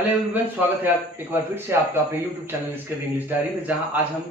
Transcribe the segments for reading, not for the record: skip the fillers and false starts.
Hello everyone, स्वागत है आप एक बार फिर से आपका अपने YouTube channel skill English diary में, जहां आज हम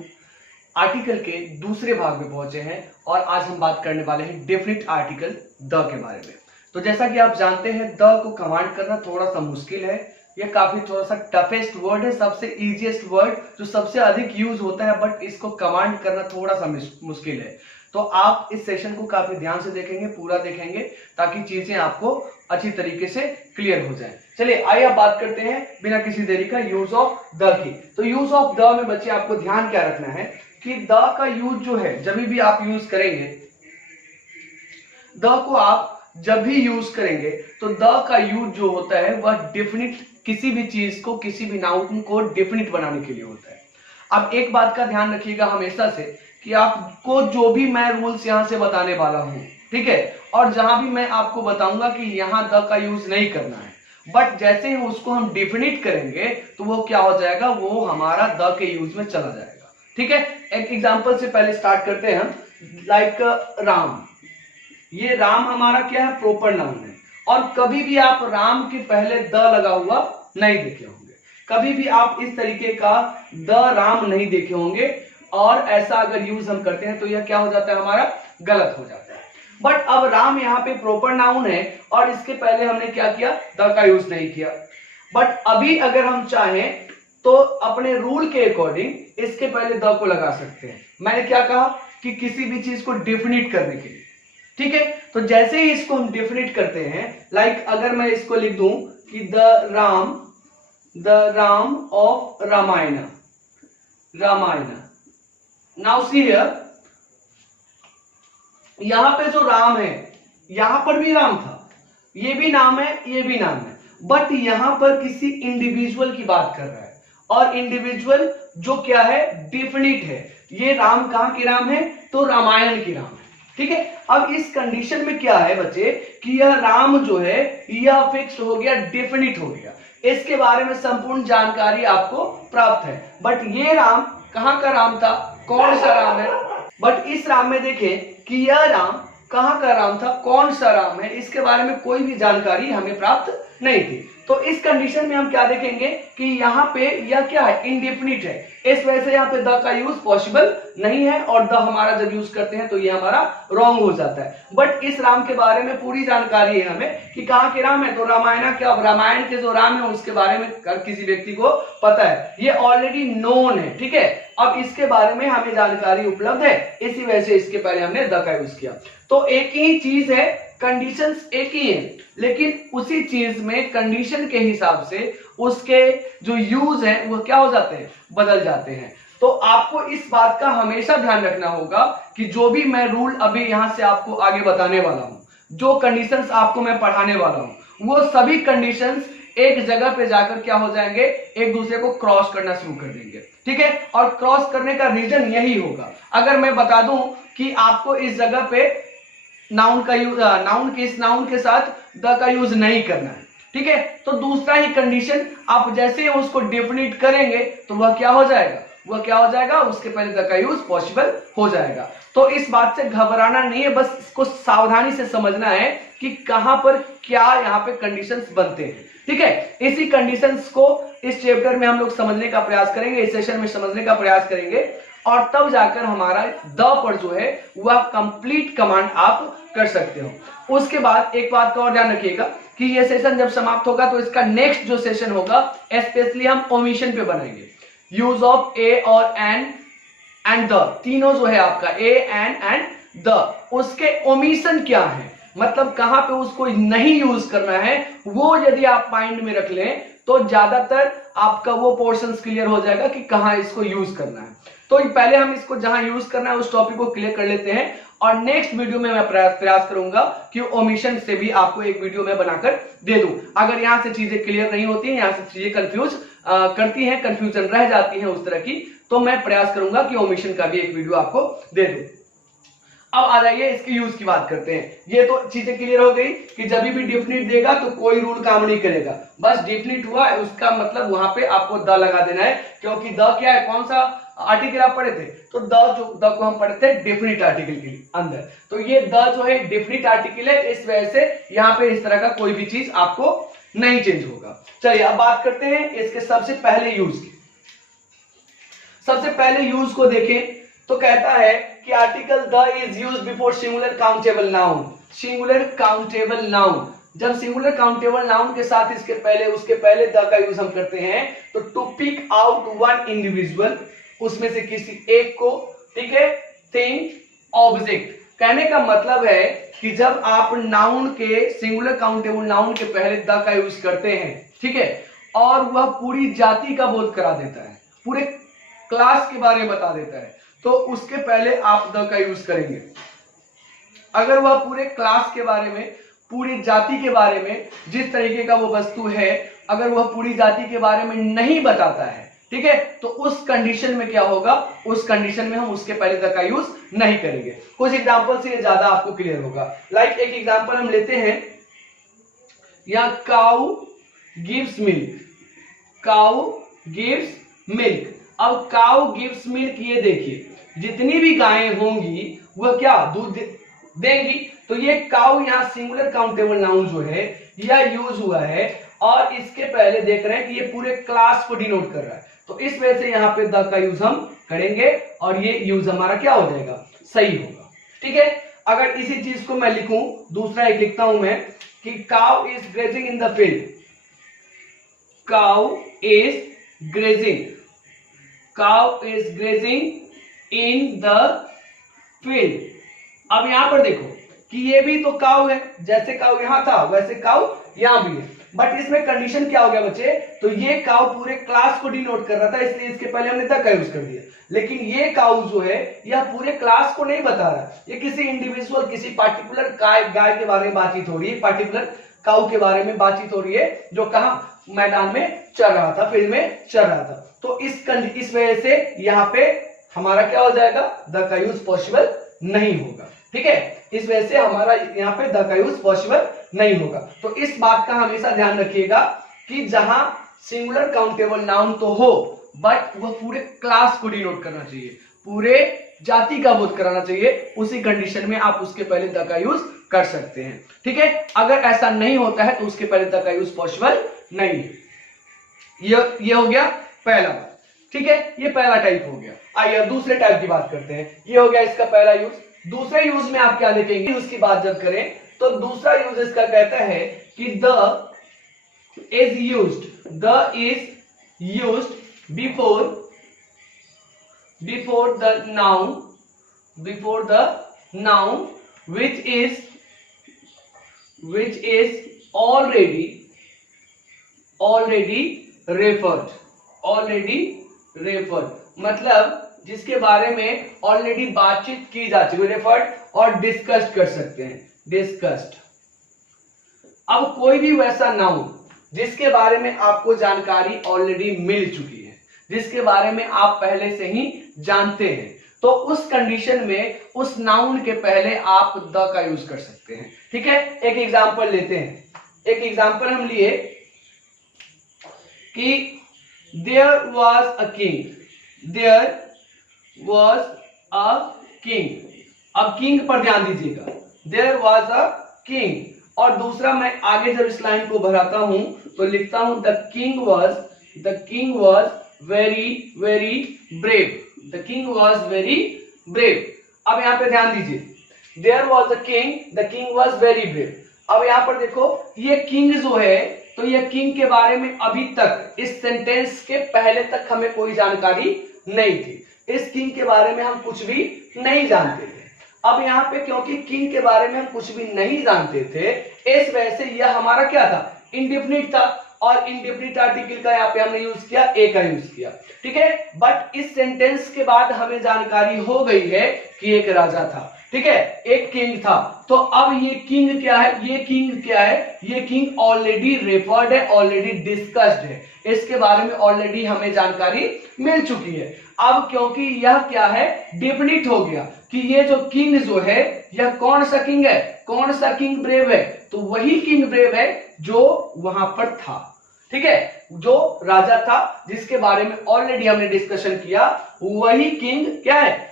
आर्टिकल के दूसरे भाग में पहुंचे हैं और आज हम बात करने वाले हैं डेफिनिट आर्टिकल द के बारे में। तो जैसा कि आप जानते हैं, द को कमांड करना थोड़ा सा मुश्किल है। यह काफी थोड़ा सा टफेस्ट वर्ड है, सबसे इजीएस्ट वर्ड जो सबसे अधिक यूज होता है, बट इसको कमांड करना थोड़ा सा मुश्किल है। तो आप इस सेशन को काफी ध्यान से देखेंगे, पूरा देखेंगे, ताकि चीजें आपको अच्छी तरीके से क्लियर हो जाए। चलिए आइए अब बात करते हैं बिना किसी देरी का यूज ऑफ द की। तो यूज ऑफ द में बच्चे आपको ध्यान क्या रखना है कि द का यूज जो है, जब भी आप यूज करेंगे द को, आप जब भी यूज करेंगे तो द का यूज जो होता है वह डेफिनिट, किसी भी चीज को, किसी भी नाउन को डेफिनिट बनाने के लिए होता है। अब एक बात का ध्यान रखिएगा हमेशा से कि आपको जो भी मैं रूल्स यहां से बताने वाला हूं, ठीक है, और जहां भी मैं आपको बताऊंगा कि यहां द का यूज नहीं करना है, बट जैसे ही उसको हम डेफिनिट करेंगे तो वो क्या हो जाएगा, वो हमारा द के यूज में चला जाएगा। ठीक है, एक एग्जांपल से पहले स्टार्ट करते हैं हम। लाइक राम, ये राम हमारा क्या है, प्रॉपर नाउन है, और कभी भी आप राम के पहले द लगा हुआ नहीं देखे होंगे, कभी भी आप इस तरीके का द राम नहीं देखे होंगे, और ऐसा अगर यूज हम करते हैं तो यह क्या हो जाता है, हमारा गलत हो जाता है। बट अब राम यहाँ पे प्रॉपर नाउन है और इसके पहले हमने क्या किया, द का यूज नहीं किया। बट अभी अगर हम चाहें तो अपने रूल के अकॉर्डिंग इसके पहले द को लगा सकते हैं। मैंने क्या कहा कि किसी भी चीज को डेफिनिट करने के लिए, ठीक है। तो जैसे ही इसको हम डेफिनिट करते हैं, लाइक अगर मैं इसको लिख दूं कि the Ram of Ramayan, now see here, यहां पे जो राम है, यहां पर भी राम था, ये भी नाम है, ये भी नाम है, बट यहां पर किसी इंडिविजुअल की बात कर रहा है, और इंडिविजुअल जो क्या है, डेफिनिट है। ये राम कहां की राम है, तो रामायण की राम है। ठीक है, अब इस कंडीशन में क्या है बच्चे कि यह राम जो है यह फिक्स्ड हो गया, डेफिनिट हो गया, इसके बारे में संपूर्ण जानकारी आपको प्राप्त है। बट ये राम कहां का राम था, कौन सा राम है, बट इस राम में देखें कि यह राम कहां का राम था, कौन सा राम है, इसके बारे में कोई भी जानकारी हमें प्राप्त नहीं थी। तो इस कंडीशन में हम क्या देखेंगे कि यहाँ पे यह क्या है, इंडेफिनिट है, इस वजह से यहाँ पे द का यूज पॉसिबल नहीं है, और द हमारा जब यूज करते हैं तो ये हमारा रॉन्ग हो जाता है। बट इस राम के बारे में पूरी जानकारी है हमें कि कहाँ के राम है, तो रामायण क्या, रामायण के जो राम है उसके बारे में किसी व्यक्ति को पता है, ये ऑलरेडी नोन है। ठीक है, अब इसके बारे में हमें जानकारी उपलब्ध है, इसी वजह से इसके पहले हमने द का यूज किया। तो एक ही चीज है, कंडीशंस एक ही है, लेकिन उसी चीज में कंडीशन के हिसाब से उसके जो यूज है वो क्या हो जाते हैं, बदल जाते हैं। तो आपको इस बात का हमेशा ध्यान रखना होगा कि जो भी मैं रूल अभी यहां से आपको आगे बताने वाला हूं, जो कंडीशंस आपको मैं पढ़ाने वाला हूं, वो सभी कंडीशंस एक जगह पे जाकर क्या हो जाएंगे, एक दूसरे को क्रॉस करना शुरू कर देंगे। ठीक है, और क्रॉस करने का रीजन यही होगा। अगर मैं बता दूं कि आपको इस जगह पे नाउन का यूज, नाउन के साथ द का यूज नहीं करना है, ठीक है, तो दूसरा ही कंडीशन आप जैसे ही उसको डेफिनिट करेंगे तो वह क्या हो जाएगा, उसके पहले द का यूज पॉसिबल हो जाएगा। तो इस बात से घबराना नहीं है, बस इसको सावधानी से समझना है कि कहां पर क्या यहाँ पे कंडीशंस बनते हैं। ठीक है, इसी कंडीशंस को इस चैप्टर में हम लोग समझने का प्रयास करेंगे, इस सेशन में समझने का प्रयास करेंगे, और तब जाकर हमारा द पर जो है वह कंप्लीट कमांड आप कर सकते हो। उसके बाद एक बात का और ध्यान रखिएगा कि यह सेशन जब समाप्त होगा तो इसका नेक्स्ट जो सेशन होगा स्पेशली हम ओमिशन पे बनाएंगे। यूज ऑफ ए और एंड द, तीनों जो है आपका ए एंड द, उसके ओमिशन क्या है, मतलब कहां पे उसको नहीं यूज करना है, वो यदि आप माइंड में रख लें तो ज्यादातर आपका वो पोर्शंस क्लियर हो जाएगा कि कहां इसको यूज करना है। तो पहले हम इसको जहां यूज करना है उस टॉपिक को क्लियर कर लेते हैं, और नेक्स्ट वीडियो में मैं प्रयास करूंगा कि ओमिशन से भी आपको एक वीडियो में बनाकर दे दूं। अगर यहां से चीजें क्लियर नहीं होती हैं, यहां से चीजें कंफ्यूज करती हैं, कंफ्यूजन रह जाती है उस तरह की, तो मैं प्रयास करूंगा कि ओमिशन का भी एक वीडियो आपको दे दूं। अब आ जाइए इसके यूज की बात करते हैं। ये तो चीजें क्लियर हो गई कि जब भी डेफिनिट देगा तो कोई रूल काम नहीं करेगा, बस डेफिनिट हुआ उसका मतलब वहां पे आपको द लगा देना है, क्योंकि द क्या है, कौन सा आर्टिकल आप पढ़े थे, तो द को हम पढ़े थे डेफिनिट आर्टिकल के अंदर, तो ये द जो है डेफिनिट आर्टिकल है, इस वजह से यहाँ पे इस तरह का कोई भी चीज आपको नहीं चेंज होगा। चलिए अब बात करते हैं इसके सबसे पहले यूज की। सबसे पहले यूज को देखें तो कहता है कि article the is used before singular countable noun. Singular countable noun, जब सिंगुलर काउंटेबल नाउन के साथ इसके पहले उसके पहले द का यूज हम करते हैं तो to pick out one individual, उसमें से किसी एक को, ठीक है, थिंग, ऑब्जेक्ट। कहने का मतलब है कि जब आप नाउन के सिंगुलर काउंटेबल नाउन के पहले द का यूज करते हैं, ठीक है, और वह पूरी जाति का बोध करा देता है, पूरे क्लास के बारे में बता देता है, तो उसके पहले आप द का यूज करेंगे। अगर वह पूरे क्लास के बारे में, पूरी जाति के बारे में, जिस तरीके का वो वस्तु है, अगर वह पूरी जाति के बारे में नहीं बताता है, ठीक है, तो उस कंडीशन में क्या होगा, उस कंडीशन में हम उसके पहले द का यूज नहीं करेंगे। कुछ एग्जांपल से ये ज्यादा आपको क्लियर होगा। लाइक एक एग्जांपल हम लेते हैं, या cow gives milk, cow gives milk. अब काउ गिव्स मिल्क, ये देखिए जितनी भी गायें होंगी वह क्या दूध देंगी, तो ये काउ यहाँ सिंगुलर काउंटेबल नाउन जो है यह यूज हुआ है और इसके पहले देख रहे हैं कि ये पूरे क्लास को डिनोट कर रहा है, तो इस वजह से यहाँ पे द का यूज हम करेंगे और ये यूज हमारा क्या हो जाएगा, सही होगा। ठीक है, अगर इसी चीज को मैं लिखूं, दूसरा एक लिखता हूं मैं कि cow is grazing in the field, cow is grazing, cow is grazing in the field. अब यहां पर देखो कि ये भी तो काउ है, जैसे काउ यहां था वैसे काउ यहां भी है, बट इसमें कंडीशन क्या हो गया बच्चे, तो ये काउ पूरे क्लास को डिनोट कर रहा था, इसलिए इसके पहले हमने द का यूज कर दिया। लेकिन ये काउ जो है यह पूरे क्लास को नहीं बता रहा, ये किसी इंडिविजुअल, किसी पार्टिकुलर गाय के बारे में बातचीत हो रही है, पार्टिकुलर काउ के बारे में बातचीत हो रही है जो कहां मैदान में चल रहा था, फील्ड में चल रहा था। तो इस वजह से यहां पे हमारा क्या हो जाएगा, द का यूज पॉसिबल नहीं होगा। ठीक है, इस वजह से हमारा यहाँ पे द का यूज पॉसिबल नहीं होगा। तो इस बात का हमेशा ध्यान रखिएगा कि जहां सिंगुलर काउंटेबल नाउन तो हो बट वो पूरे क्लास को डिनोट करना चाहिए, पूरे जाति का बोध कराना चाहिए, उसी कंडीशन में आप उसके पहले द का यूज कर सकते हैं। ठीक है, अगर ऐसा नहीं होता है तो उसके पहले द का यूज पॉसिबल नहीं है। ये हो गया पहला बात। ठीक है, ये पहला टाइप हो गया। आइए दूसरे टाइप की बात करते हैं। ये हो गया इसका पहला यूज। दूसरे यूज में आप क्या देखेंगे, उसकी बात जब करें तो दूसरा यूज इसका कहता है कि the is used, the is used before the noun which is already referred, मतलब जिसके बारे में ऑलरेडी बातचीत की जा चुकी है, रेफर्ड और डिस्कस्ड कर सकते हैं, डिस्कस्ड। अब कोई भी वैसा नाउन जिसके बारे में आपको जानकारी ऑलरेडी मिल चुकी है, जिसके बारे में आप पहले से ही जानते हैं, तो उस कंडीशन में उस नाउन के पहले आप द का यूज कर सकते हैं। ठीक है, एक एग्जांपल लेते हैं। एक एग्जांपल हम लिए कि there was a king, there was a king. अब किंग पर ध्यान दीजिएगा, देयर वाज अ किंग, और दूसरा मैं आगे जब इस लाइन को बढ़ाता हूं तो लिखता हूं the king was very brave, the king was very brave. अब यहां पे ध्यान दीजिए, there was a king, the king was very brave. अब यहां पर देखो ये किंग जो है, तो ये किंग के बारे में अभी तक इस सेंटेंस के पहले तक हमें कोई जानकारी नहीं थी, इस किंग के बारे में हम कुछ भी नहीं जानते थे। अब यहाँ पे क्योंकि किंग के बारे में हम कुछ भी नहीं जानते थे, इस वजह से यह हमारा क्या था, इंडेफिनिट था, और इंडेफिनिट आर्टिकल का यहाँ पे हमने यूज किया, ए का यूज किया। ठीक है, बट इस सेंटेंस के बाद हमें जानकारी हो गई है कि एक राजा था, ठीक है, एक किंग था। तो अब ये किंग क्या है, ये किंग क्या है, ये किंग ऑलरेडी रेफर्ड है, ऑलरेडी डिस्कस्ड है, इसके बारे में ऑलरेडी हमें जानकारी मिल चुकी है। अब क्योंकि यह क्या है, डेफिनिट हो गया कि ये जो किंग जो है यह कौन सा किंग है, कौन सा किंग ब्रेव है, तो वही किंग ब्रेव है जो वहां पर था। ठीक है, जो राजा था जिसके बारे में ऑलरेडी हमने डिस्कशन किया, वही किंग क्या है,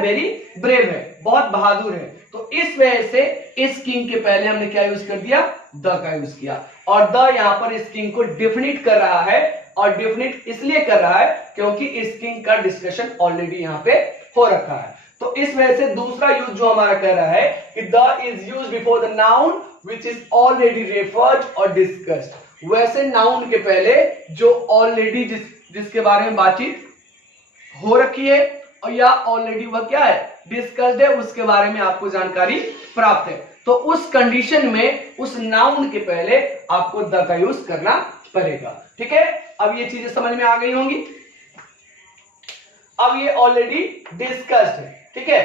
वेरी ब्रेव है, बहुत बहादुर है। तो इस वजह से इस किंग के पहले हमने क्या यूज कर दिया, द का यूज किया, और द यहां पर इस किंग को डिफिनिट कर रहा है, और डिफिनिट इसलिए कर रहा है क्योंकि इस किंग का डिस्कशन ऑलरेडी यहां पे हो रखा है। तो इस वजह से दूसरा यूज जो हमारा कह रहा है कि the is use before the noun which is already referred और डिस्कस्ड। वैसे नाउन के पहले जो ऑलरेडी जिसके बारे में बातचीत हो रखी है और या ऑलरेडी वह क्या है, डिस्कस्ड है, उसके बारे में आपको जानकारी प्राप्त है, तो उस कंडीशन में उस नाउन के पहले आपको द का यूज करना पड़ेगा। ठीक है, अब ये चीजें समझ में आ गई होंगी। अब ये ऑलरेडी डिस्कस्ड है, ठीक है,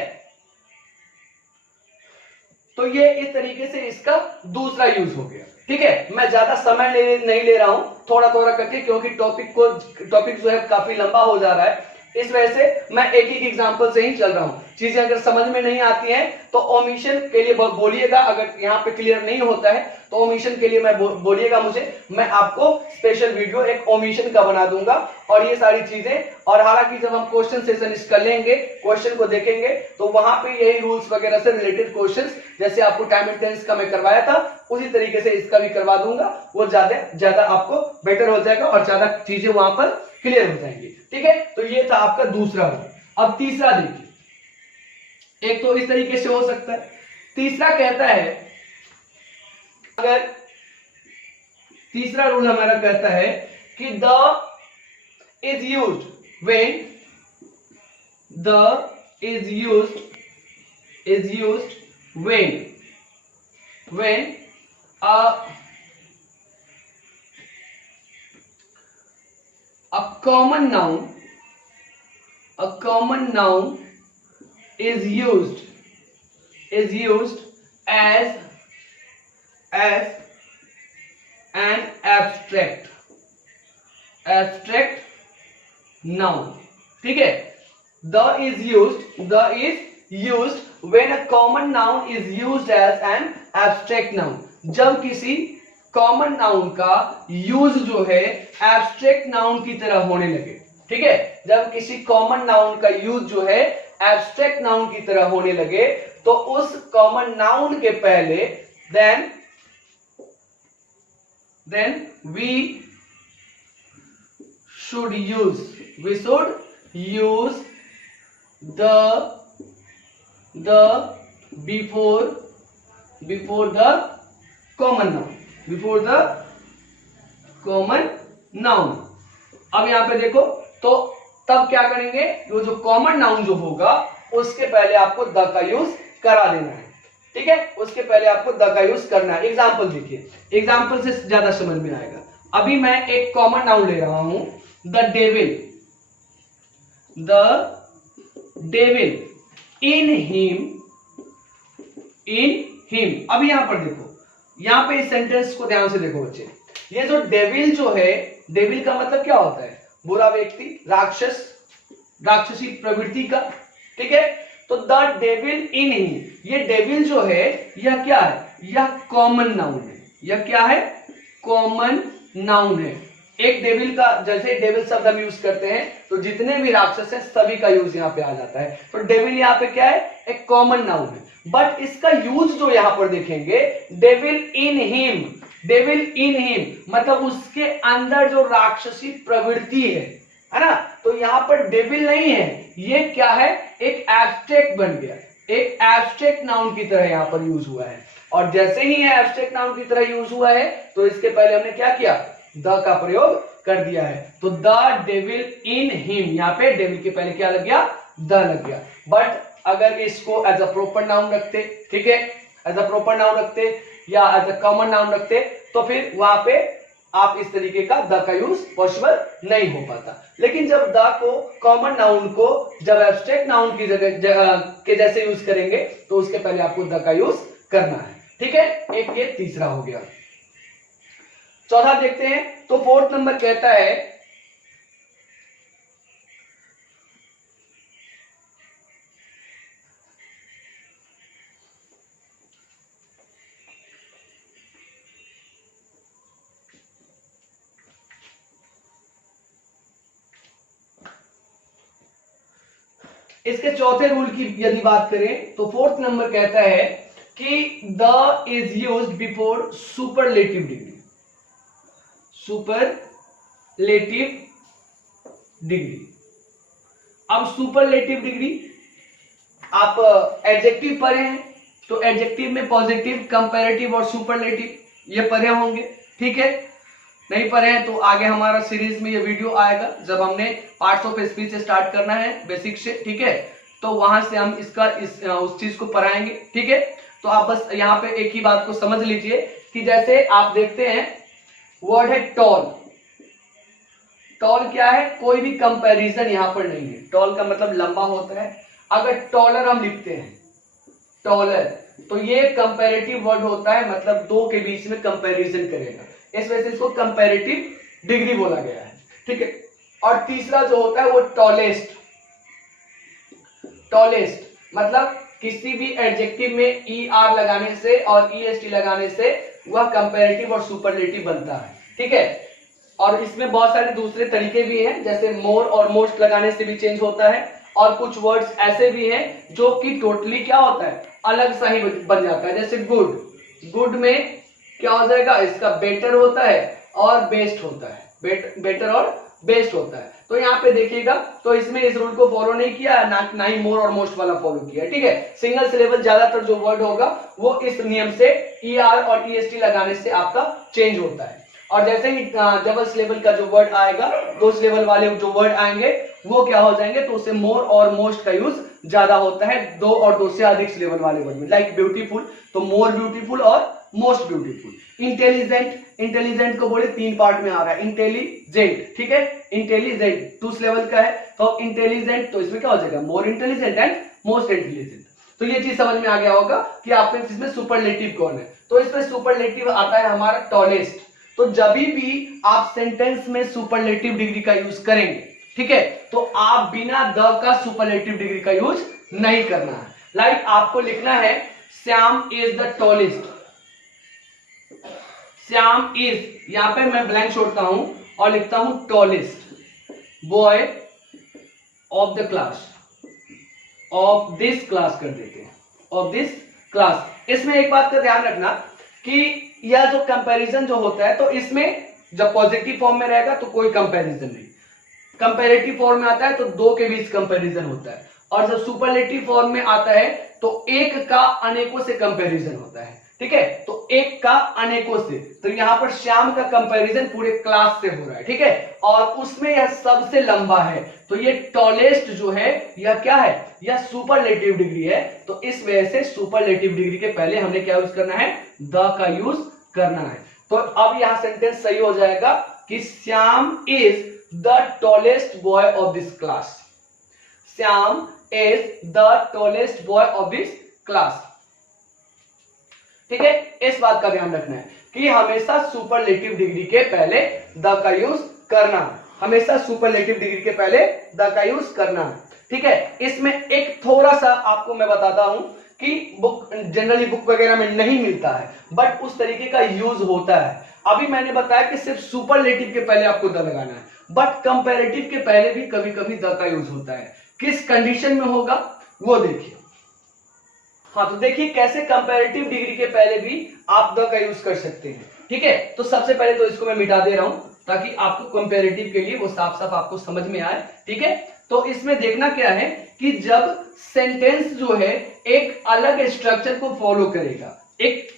तो ये इस तरीके से इसका दूसरा यूज हो गया। ठीक है, मैं ज्यादा समय नहीं ले रहा हूं, थोड़ा थोड़ा करके, क्योंकि टॉपिक जो है काफी लंबा हो जा रहा है, इस वजह से मैं एक एक एग्जांपल से ही चल रहा हूं। चीजें अगर समझ में नहीं आती हैं तो ओमिशन के लिए बोलिएगा, अगर यहाँ पे क्लियर नहीं होता है तो ओमिशन के लिए मैं बोलिएगा मुझे, मैं आपको स्पेशल वीडियो एक ओमिशन का बना दूंगा और ये सारी चीजें। और हालांकि जब हम क्वेश्चन सेशन कर लेंगे, क्वेश्चन को देखेंगे, तो वहां पे यही रूल्स वगैरह से रिलेटेड क्वेश्चंस, जैसे आपको टाइम एंड टेंस का मैं करवाया था उसी तरीके से इसका भी करवा दूंगा, वो ज्यादा आपको बेटर हो जाएगा और ज्यादा चीजें वहां पर क्लियर हो जाएंगी। ठीक है, तो ये था आपका दूसरा रूल। अब तीसरा देखिए, एक तो इस तरीके से हो सकता है, तीसरा कहता है, अगर तीसरा रूल हमारा कहता है कि the is used when the is used when a common noun is used as an abstract noun। ठीक है, the is used when a common noun is used as an abstract noun। जब किसी common noun का use जो है abstract noun की तरह होने लगे। ठीक है, जब किसी कॉमन नाउन का यूज जो है एब्स्ट्रैक्ट नाउन की तरह होने लगे, तो उस कॉमन नाउन के पहले then we should use the before the common noun। अब यहां पे देखो, तो तब क्या करेंगे, वो जो कॉमन नाउन जो होगा उसके पहले आपको द का यूज करा देना है। ठीक है, उसके पहले आपको द का यूज करना है। एग्जांपल देखिए, एग्जांपल से ज्यादा समझ में आएगा। अभी मैं एक कॉमन नाउन ले रहा हूं, द डेविल इन हिम। अब यहां पर देखो, यहां पे इस सेंटेंस को ध्यान से देखो बच्चे, ये जो डेविल जो है, डेविल का मतलब क्या होता है, बुरा व्यक्ति, राक्षस, राक्षसी प्रवृत्ति का। ठीक है, तो द डेविल इन हिम, ये डेविल जो है यह क्या है, यह कॉमन नाउन है। यह क्या है, कॉमन नाउन है। एक डेविल का, जैसे डेविल शब्द हम यूज करते हैं तो जितने भी राक्षस हैं सभी का यूज यहां पे आ जाता है। तो डेविल यहां पे क्या है, एक कॉमन नाउन है, बट इसका यूज जो यहां पर देखेंगे, डेविल इन हिम मतलब उसके अंदर जो राक्षसी प्रवृत्ति है ना, तो यहां पर डेविल नहीं है, ये क्या है, एक एब्स्ट्रैक्ट बन गया, एक एब्स्ट्रैक्ट नाउन की तरह यहां पर यूज हुआ है। और जैसे ही ये एब्स्ट्रैक्ट नाउन की तरह यूज हुआ है, तो इसके पहले हमने क्या किया, द का प्रयोग कर दिया है। तो द डेविल इन हिम, यहां पे डेविल के पहले क्या लग गया, द लग गया। बट अगर इसको एज अ प्रॉपर नाउन रखते, ठीक है, एज अ प्रॉपर नाउन रखते या एज अ कॉमन नाउन रखते, तो फिर वहां पे आप इस तरीके का द का यूज पॉसिबल नहीं हो पाता। लेकिन जब द को, कॉमन नाउन को जब एब्स्ट्रैक्ट नाउन की जगह के जैसे यूज करेंगे, तो उसके पहले आपको द का यूज करना है। ठीक है, एक ये तीसरा हो गया। चौथा देखते हैं, तो फोर्थ नंबर कहता है, इसके चौथे रूल की यदि बात करें तो फोर्थ नंबर कहता है कि the is used before superlative degree. Superlative degree, अब सुपरलेटिव डिग्री आप एडजेक्टिव पढ़े हैं तो एडजेक्टिव में पॉजिटिव, कंपैरेटिव और सुपरलेटिव ये पढ़े होंगे, ठीक है। नहीं पढ़े हैं तो आगे हमारा सीरीज में ये वीडियो आएगा जब हमने पार्ट्स ऑफ स्पीच से स्टार्ट करना है बेसिक से, ठीक है। तो वहां से हम उस चीज को पढ़ाएंगे, ठीक है। तो आप बस यहाँ पे एक ही बात को समझ लीजिए कि जैसे आप देखते हैं वर्ड है टॉल। टॉल क्या है, कोई भी कंपैरिजन यहां पर नहीं है। टॉल का मतलब लंबा होता है। अगर टॉलर हम लिखते हैं टॉलर, तो ये कंपैरेटिव वर्ड होता है, मतलब दो के बीच में कंपैरिजन करेगा, इस वजह से इसको कंपैरेटिव डिग्री बोला गया है, ठीक है। और तीसरा जो होता है वो टॉलेस्ट। टॉलेस्ट मतलब किसी भी एडजेक्टिव में ई आर लगाने से और ई एस टी लगाने से वह कंपैरेटिव और सुपरलेटिव बनता है, ठीक है। और इसमें बहुत सारे दूसरे तरीके भी हैं, जैसे मोर और मोस्ट लगाने से भी चेंज होता है, और कुछ वर्ड्स ऐसे भी हैं जो कि टोटली क्या होता है, अलग सा ही बन जाता है। जैसे गुड, गुड में क्या हो जाएगा, इसका बेटर होता है और बेस्ट होता है, बेटर और बेस्ट होता है। तो यहाँ पे देखिएगा, तो इसमें इस रूल को फॉलो नहीं किया, ना ही मोर और मोस्ट वाला फॉलो किया, ठीक है। सिंगल सिलेबल ज्यादातर जो वर्ड होगा वो इस नियम से ई आर और ई एस टी लगाने से आपका चेंज होता है। और जैसे ही डबल सिलेबल का जो वर्ड आएगा, दो सिलेबल वाले जो वर्ड आएंगे वो क्या हो जाएंगे, तो उससे मोर और मोस्ट का यूज ज्यादा होता है दो और दो से अधिक सिलेबल वाले वर्ड में। लाइक ब्यूटीफुल, तो मोर ब्यूटीफुल और मोस्ट ब्यूटीफुल। इंटेलिजेंट, इंटेलिजेंट को बोले तीन पार्ट में आ रहा है, इंटेलिजेंट, ठीक है। इंटेलिजेंट टू सिलेबल का है, तो इंटेलिजेंट, तो इसमें क्या हो जाएगा, more intelligent and most intelligent. तो ये चीज समझ में आ गया होगा कि आपके इसमें सुपरलेटिव कौन है। तो इसमें सुपरलेटिव आता है हमारा टॉलेस्ट। तो जब भी आप सेंटेंस में सुपरलेटिव डिग्री का यूज करेंगे, ठीक है, तो आप बिना द का सुपरलेटिव डिग्री का यूज नहीं करना है। लाइक आपको लिखना है Shyam is the tallest. Shyam is, यहां पे मैं ब्लैंक छोड़ता हूं और लिखता हूं tallest boy of the class, of this class कर देते हैं, ऑफ दिस क्लास। इसमें एक बात का ध्यान रखना कि यह जो कंपैरिजन जो होता है, तो इसमें जब पॉजिटिव फॉर्म में रहेगा तो कोई कंपैरिजन नहीं, कंपैरेटिव फॉर्म में आता है तो दो के बीच कंपैरिजन होता है, और जब सुपरलेटिव फॉर्म में आता है तो एक का अनेकों से कंपैरिजन होता है, ठीक है। तो एक का अनेकों से, तो यहां पर श्याम का कंपैरिजन पूरे क्लास से हो रहा है, ठीक है, और उसमें यह सबसे लंबा है। तो ये टॉलेस्ट जो है यह क्या है, यह सुपरलेटिव डिग्री है। तो इस वजह से सुपरलेटिव डिग्री के पहले हमने क्या यूज करना है, द का यूज करना है। तो अब यहां सेंटेंस सही हो जाएगा कि Shyam is the tallest boy of this class. Shyam is the tallest boy of this class, ठीक है। इस बात का ध्यान रखना है कि हमेशा सुपरलेटिव डिग्री के पहले द का यूज करना, हमेशा सुपरलेटिव डिग्री के पहले द का यूज करना है, ठीक है। इसमें एक थोड़ा सा आपको मैं बताता हूं कि बुक जनरली बुक वगैरह में नहीं मिलता है, बट उस तरीके का यूज होता है। अभी मैंने बताया कि सिर्फ सुपरलेटिव के पहले आपको द लगाना है, बट कंपैरेटिव के पहले भी कभी कभी द का यूज होता है। किस कंडीशन में होगा वो देखिए। हाँ, तो देखिए कैसे कंपैरेटिव डिग्री के पहले भी आप द का यूज कर सकते हैं, ठीक है। तो सबसे पहले तो इसको मैं मिटा दे रहा हूं ताकि आपको कंपैरेटिव के लिए वो साफ साफ आपको समझ में आए, ठीक है। तो इसमें देखना क्या है कि जब सेंटेंस जो है एक अलग स्ट्रक्चर को फॉलो करेगा, एक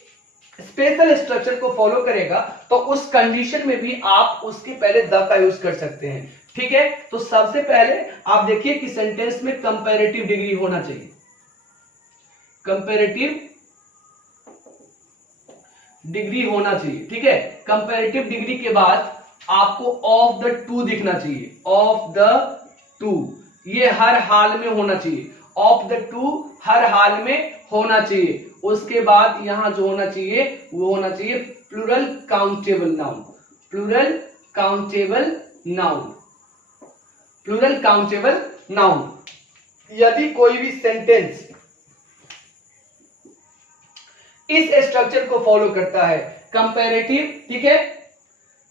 स्पेशल स्ट्रक्चर को फॉलो करेगा, तो उस कंडीशन में भी आप उसके पहले द का यूज कर सकते हैं, ठीक है। तो सबसे पहले आप देखिए कि सेंटेंस में कंपैरेटिव डिग्री होना चाहिए, कंपैरेटिव डिग्री होना चाहिए, ठीक है। कंपैरेटिव डिग्री के बाद आपको ऑफ द टू दिखना चाहिए, ऑफ द टू, ये हर हाल में होना चाहिए, ऑफ द टू हर हाल में होना चाहिए। उसके बाद यहां जो होना चाहिए वो होना चाहिए plural countable noun, plural countable noun, plural countable noun. यदि कोई भी सेंटेंस इस स्ट्रक्चर को फॉलो करता है, कंपैरेटिव, ठीक है,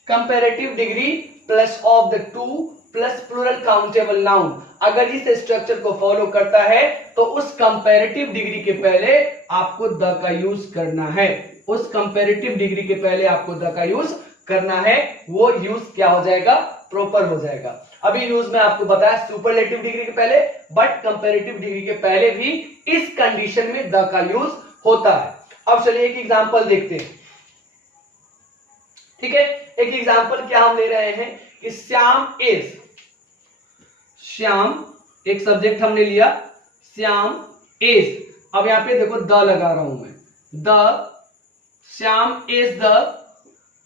comparative degree plus of the two plus plural countable noun अगर इस स्ट्रक्चर को फॉलो करता है तो उस कंपैरेटिव डिग्री के पहले आपको द का यूज करना है। उस कंपैरेटिव डिग्री के पहले आपको द का यूज करना है, वो यूज क्या हो जाएगा, प्रॉपर हो जाएगा। अभी यूज में आपको बताया सुपरलेटिव डिग्री के पहले, बट कंपैरेटिव डिग्री के पहले भी इस कंडीशन में द का यूज होता है। अब चलिए एक एग्जांपल देखते हैं, ठीक है। एक एग्जांपल क्या हम ले रहे हैं कि श्याम एक सब्जेक्ट हमने लिया, श्याम इज, अब यहां पे देखो द लगा रहा हूं मैं, the Shyam is the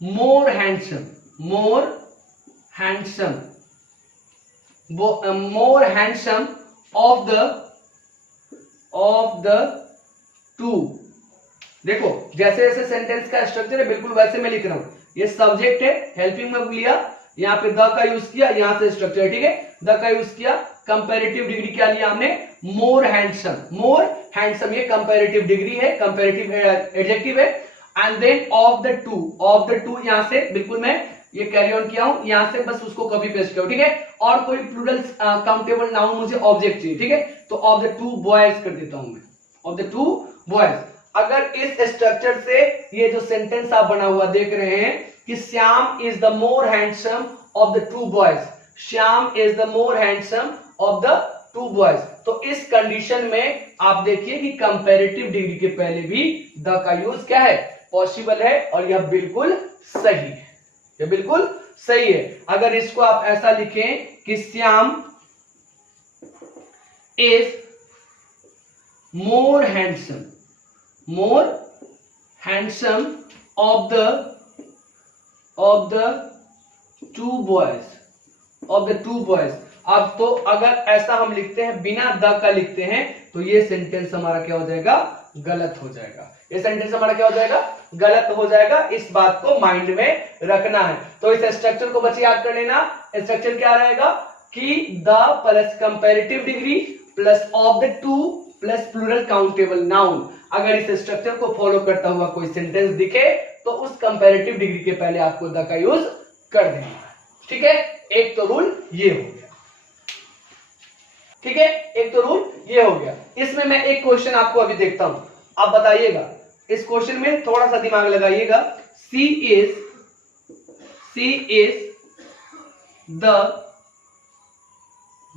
more handsome of the to. देखो जैसे जैसे सेंटेंस का स्ट्रक्चर है बिल्कुल वैसे मैं लिख रहा हूं। ये सब्जेक्ट है, हेल्पिंग वर्ब लिया, यहाँ पे द का यूज किया, यहां से स्ट्रक्चर है, ठीक है, द का यूज किया। कंपैरेटिव डिग्री क्या लिया हमने, मोर हैंडसम, ये कंपैरेटिव डिग्री है, कंपैरेटिव एडजेक्टिव है। And then of the two यहां से बिल्कुल मैं ये कैरी ऑन किया हूं, यहां से बस उसको कॉपी पेस्ट किया, ठीक है। और कोई प्लूरल काउंटेबल नाउन मुझे ऑब्जेक्ट चाहिए, ठीक है, तो ऑफ द टू बॉयज कर देता हूं मैं, ऑफ द टू बॉयज। अगर इस स्ट्रक्चर से ये जो सेंटेंस आप बना हुआ देख रहे हैं कि Shyam is the more handsome of the to boys, Shyam is the more handsome of the to boys, तो इस कंडीशन में आप देखिए कि कंपैरेटिव डिग्री के पहले भी द का यूज क्या है, पॉसिबल है, और यह बिल्कुल सही है, यह बिल्कुल सही है। अगर इसको आप ऐसा लिखें कि Shyam is more handsome of the to boys. अब तो अगर ऐसा हम लिखते हैं बिना द का लिखते हैं तो ये सेंटेंस हमारा क्या हो जाएगा, गलत हो जाएगा। ये सेंटेंस हमारा क्या हो जाएगा, गलत हो जाएगा। इस बात को माइंड में रखना है। तो इस स्ट्रक्चर को बच्चे याद कर लेना। स्ट्रक्चर क्या रहेगा कि the plus comparative degree plus of the two plus plural countable noun. अगर इस स्ट्रक्चर को फॉलो करता हुआ कोई सेंटेंस दिखे तो उस कंपैरेटिव डिग्री के पहले आपको द का यूज कर देना है, ठीक है। एक तो रूल ये हो गया, ठीक है, एक तो रूल ये हो गया। इसमें मैं एक क्वेश्चन आपको अभी देखता हूं, आप बताइएगा। इस क्वेश्चन में थोड़ा सा दिमाग लगाइएगा। She is the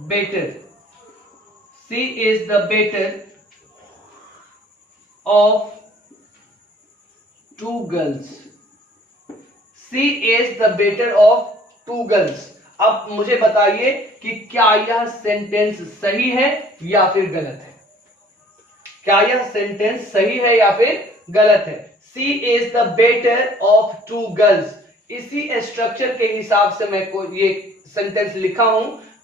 better of two girls. She is the better of two girls. अब मुझे बताइए कि क्या यह सेंटेंस सही है या फिर गलत है। क्या यह सेंटेंस सही है या फिर गलत है। She is the better of two girls, इसी स्ट्रक्चर के हिसाब से मैं ये सेंटेंस लिखा हूं।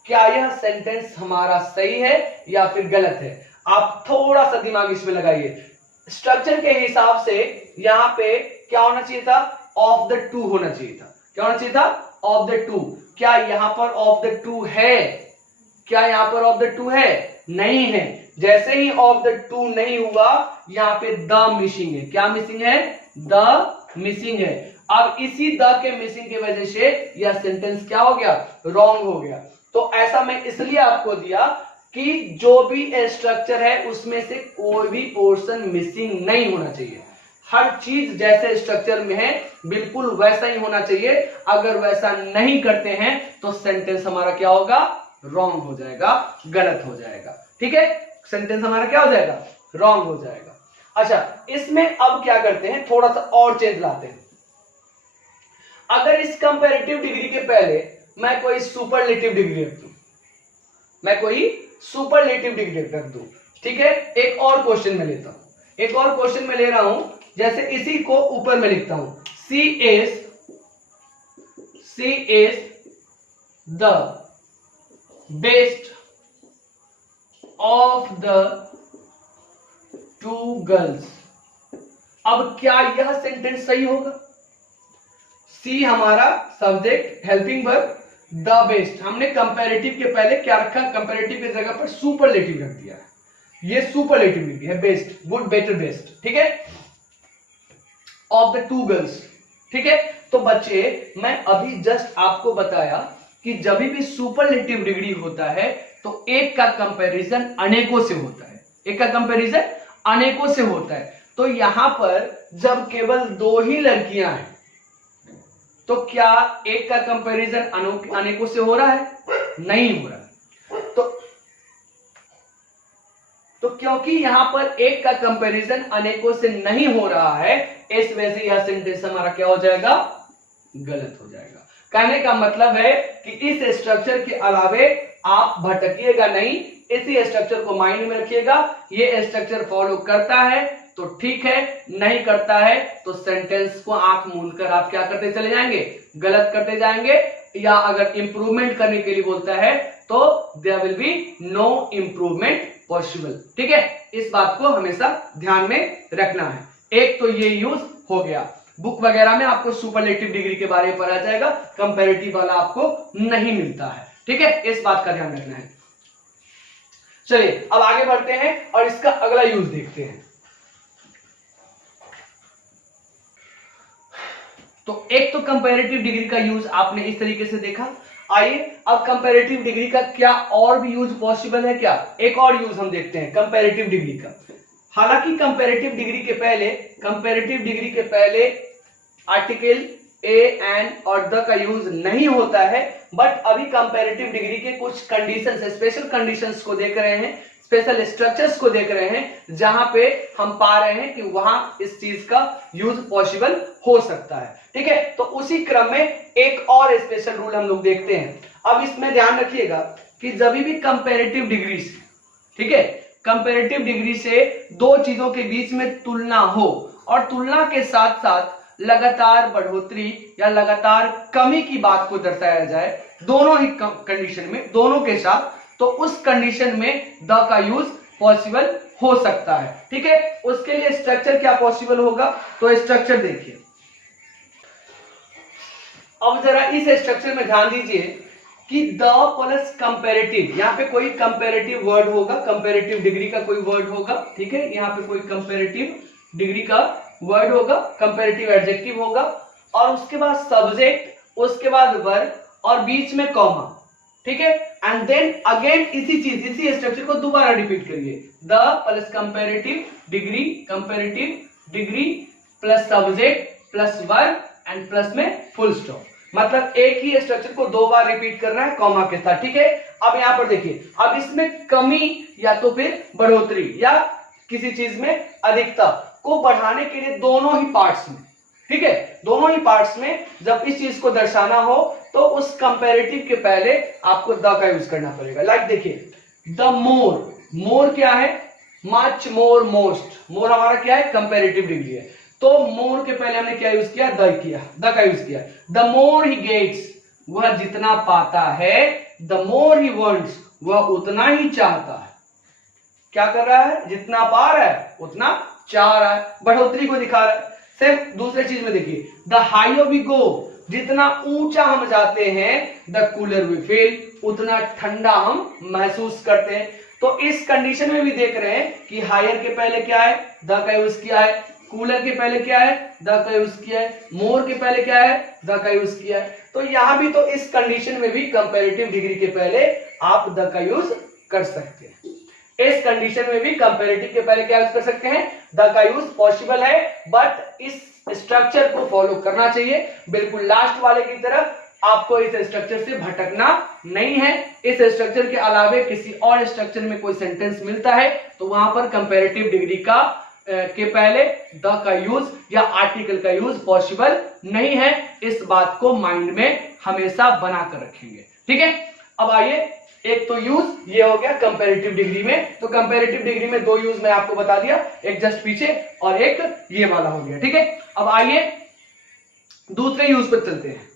क्या यह सेंटेंस हमारा सही है या फिर गलत है। आप थोड़ा सा दिमाग इसमें लगाइए। स्ट्रक्चर के हिसाब से यहां पे क्या होना चाहिए था, ऑफ द टू होना चाहिए था। क्या होना चाहिए था, ऑफ द टू। क्या यहां पर ऑफ द टू है, क्या यहां पर ऑफ द टू है, नहीं है। जैसे ही ऑफ द टू नहीं हुआ यहां पे द मिसिंग है। क्या मिसिंग है, द मिसिंग है। अब इसी द के मिसिंग की वजह से यह सेंटेंस क्या हो गया, रॉन्ग हो गया। तो ऐसा मैं इसलिए आपको दिया कि जो भी स्ट्रक्चर है उसमें से कोई भी पोर्शन मिसिंग नहीं होना चाहिए। हर चीज जैसे स्ट्रक्चर में है बिल्कुल वैसा ही होना चाहिए। अगर वैसा नहीं करते हैं तो सेंटेंस हमारा क्या होगा, रॉन्ग हो जाएगा, गलत हो जाएगा, ठीक है। सेंटेंस हमारा क्या हो जाएगा, रॉन्ग हो जाएगा। अच्छा, इसमें अब क्या करते हैं, थोड़ा सा और चेंज लाते हैं। अगर इस कंपैरेटिव डिग्री के पहले मैं कोई सुपरलेटिव डिग्री रख दूं, मैं कोई सुपरलेटिव डिग्री रख दूं, ठीक है। एक और क्वेश्चन में लेता हूं, एक और क्वेश्चन में ले रहा हूं। जैसे इसी को ऊपर में लिखता हूं, she is the best of the two girls. अब क्या यह सेंटेंस सही होगा। सी हमारा subject, helping verb, the best. हमने कंपैरेटिव के पहले क्या रखा, कंपैरेटिव की जगह पर सुपरलेटिव रख दिया है। ये सुपरलेटिव डिग्री है, बेस्ट, गुड, बेटर, बेस्ट, ठीक है, ऑफ द टू गर्ल्स, ठीक है। तो बच्चे मैं अभी जस्ट आपको बताया कि जब भी सुपरलेटिव डिग्री होता है तो एक का कंपैरिजन अनेकों से होता है, एक का कंपैरिजन अनेकों से होता है। तो यहां पर जब केवल 2 ही लड़कियां हैं तो क्या एक का कंपैरिजन अनेकों से हो रहा है? नहीं हो रहा है। तो क्योंकि यहां पर एक का कंपैरिजन अनेकों से नहीं हो रहा है, इस वजह से यह सेंटेंस हमारा क्या हो जाएगा? गलत हो जाएगा। कहने का मतलब है कि इस स्ट्रक्चर के अलावे आप भटकिएगा नहीं, इसी स्ट्रक्चर को माइंड में रखिएगा। ये स्ट्रक्चर फॉलो करता है तो ठीक है, नहीं करता है तो सेंटेंस को आंख मूंद कर आप क्या करते चले जाएंगे? गलत करते जाएंगे। या अगर इंप्रूवमेंट करने के लिए बोलता है तो there will be no improvement possible. ठीक है, इस बात को हमेशा ध्यान में रखना है। एक तो ये यूज हो गया। बुक वगैरह में आपको सुपरलेटिव डिग्री के बारे में पढ़ा जाएगा, कंपैरेटिव वाला आपको नहीं मिलता है। ठीक है, इस बात का ध्यान रखना है। चलिए अब आगे बढ़ते हैं और इसका अगला यूज देखते हैं। तो एक तो कंपैरेटिव डिग्री का यूज आपने इस तरीके से देखा। आइए अब कंपैरेटिव डिग्री का क्या और भी यूज पॉसिबल है क्या? एक और यूज हम देखते हैं कंपैरेटिव डिग्री का। हालांकि कंपैरेटिव डिग्री के पहले आर्टिकल ए, एन और द का यूज नहीं होता है, बट अभी कंपैरेटिव डिग्री के कुछ कंडीशंस, स्पेशल कंडीशंस को देख रहे हैं, स्पेशल स्ट्रक्चर्स को देख रहे हैं, जहां पे हम पा रहे हैं कि वहां इस चीज का यूज पॉसिबल हो सकता है। ठीक है, तो उसी क्रम में एक और स्पेशल रूल हम लोग देखते हैं। अब इसमें ध्यान रखिएगा कि जब भी कंपैरेटिव डिग्री से, ठीक है, कंपैरेटिव डिग्री से 2 चीजों के बीच में तुलना हो और तुलना के साथ साथ लगातार बढ़ोतरी या लगातार कमी की बात को दर्शाया जाए, दोनों ही कंडीशन में, दोनों के साथ, तो उस कंडीशन में द का यूज पॉसिबल हो सकता है। ठीक है, उसके लिए स्ट्रक्चर क्या पॉसिबल होगा? तो स्ट्रक्चर देखिए। अब जरा इस स्ट्रक्चर में ध्यान दीजिए कि द प्लस कंपैरेटिव, यहां पे कोई कंपैरेटिव वर्ड होगा, कंपैरेटिव डिग्री का कोई वर्ड होगा। ठीक है, यहां पे कोई कंपैरेटिव डिग्री का वर्ड होगा, कंपैरेटिव एडजेक्टिव होगा, और उसके बाद सब्जेक्ट, उसके बाद वर्ब और बीच में कॉमा। ठीक है, एंड देन अगेन इसी स्ट्रक्चर को दोबारा रिपीट करिए। The plus comparative degree plus subject plus verb and plus में फुल स्टॉप। मतलब एक ही स्ट्रक्चर को 2 बार रिपीट करना है कॉमा के साथ। ठीक है, अब यहां पर देखिए, अब इसमें कमी या तो फिर बढ़ोतरी या किसी चीज में अधिकता को बढ़ाने के लिए दोनों ही पार्ट्स में, ठीक है, दोनों ही पार्ट्स में जब इस चीज को दर्शाना हो तो उस कंपैरेटिव के पहले आपको द का यूज करना पड़ेगा। लाइक देखिए, द मोर क्या है? Much more, most. मोर हमारा क्या है? कंपैरेटिव डिग्री है। तो मोर के पहले हमने क्या यूज किया? द का यूज किया। द मोर ही गेट्स, वह जितना पाता है, द मोर ही वांट्स, वह उतना ही चाहता है। क्या कर रहा है? जितना पा रहा है उतना चाह रहा है, बढ़ोतरी को दिखा रहा है। सिर्फ दूसरे चीज में देखिए, द हायर वी गो, जितना ऊंचा हम जाते हैं, द कूलर वी फील, उतना ठंडा हम महसूस करते हैं। तो इस कंडीशन में भी देख रहे हैं कि हायर के पहले क्या है? द का यूज किया है। कूलर के पहले क्या है? द का यूज किया है। मोर के पहले क्या है? द का यूज किया है। तो यहां भी तो इस कंडीशन में भी कंपैरेटिव डिग्री के पहले आप द का यूज कर सकते हैं। इस कंडीशन में भी कंपैरेटिव के पहले क्या यूज कर सकते हैं? द का यूज पॉसिबल है, बट इस स्ट्रक्चर को फॉलो करना चाहिए। बिल्कुल लास्ट वाले की तरफ आपको इस स्ट्रक्चर से भटकना नहीं है। इस स्ट्रक्चर के अलावे किसी और स्ट्रक्चर में कोई सेंटेंस मिलता है तो वहां पर कंपैरेटिव डिग्री का के पहले द का यूज या आर्टिकल का यूज पॉसिबल नहीं है। इस बात को माइंड में हमेशा बनाकर रखेंगे। ठीक है, अब आइए, एक तो यूज ये हो गया कंपैरेटिव डिग्री में। तो कंपैरेटिव डिग्री में 2 यूज मैं आपको बता दिया, एक जस्ट पीछे और एक ये वाला हो गया। ठीक है, अब आइए दूसरे यूज पर चलते हैं।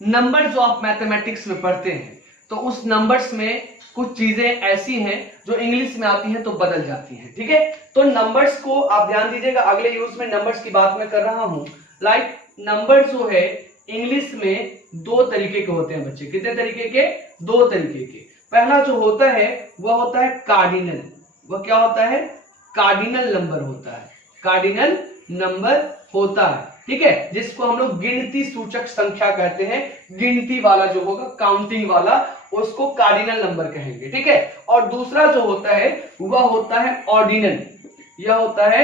नंबर जो आप मैथमेटिक्स में पढ़ते हैं तो उस नंबर्स में कुछ चीजें ऐसी हैं जो इंग्लिश में आती हैं तो बदल जाती हैं। ठीक है, तो नंबर्स को आप ध्यान दीजिएगा, अगले यूज में नंबर्स की बात मैं कर रहा हूं। लाइक नंबर जो है इंग्लिश में 2 तरीके के होते हैं बच्चे। कितने तरीके के? 2 तरीके के। पहला जो होता है वह होता है कार्डिनल। वह क्या होता है? कार्डिनल नंबर होता है। कार्डिनल नंबर होता है। ठीक है, जिसको हम लोग गिनती सूचक संख्या कहते हैं, गिनती वाला जो होगा, काउंटिंग वाला, उसको कार्डिनल नंबर कहेंगे। ठीक है, और दूसरा जो होता है वह होता है ऑर्डिनल, यह होता है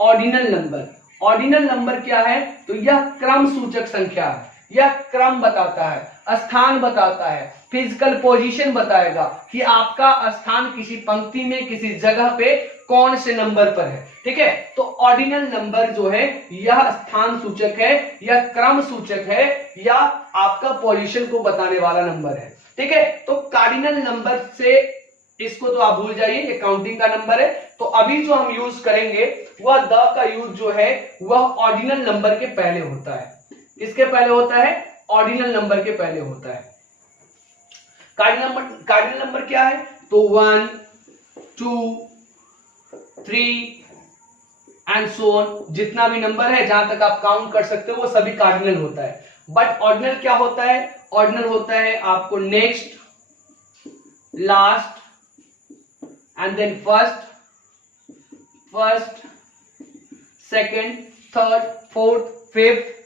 ऑर्डिनल नंबर। ऑर्डिनल नंबर क्या है, तो यह क्रम सूचक संख्या है, यह क्रम बताता है, स्थान बताता है, फिजिकल पोजीशन बताएगा कि आपका स्थान किसी पंक्ति में, किसी जगह पे कौन से नंबर पर है। ठीक है, तो ऑर्डिनल नंबर जो है यह स्थान सूचक है, यह क्रम सूचक है, या आपका पोजीशन को बताने वाला नंबर है। ठीक है, तो कार्डिनल नंबर से इसको तो आप भूल जाइए, ये काउंटिंग का नंबर है। तो अभी जो हम यूज करेंगे वह द का यूज जो है वह ऑर्डिनल नंबर के पहले होता है। किसके पहले होता है, ऑर्डिनल नंबर के पहले होता है। कार्डिनल नंबर क्या है, तो 1 2 3 एंड सो ऑन, जितना भी नंबर है जहां तक आप काउंट कर सकते हो वो सभी कार्डिनल होता है। बट ऑर्डिनल क्या होता है, ऑर्डिनल होता है आपको next, last and then first, second, third, fourth, fifth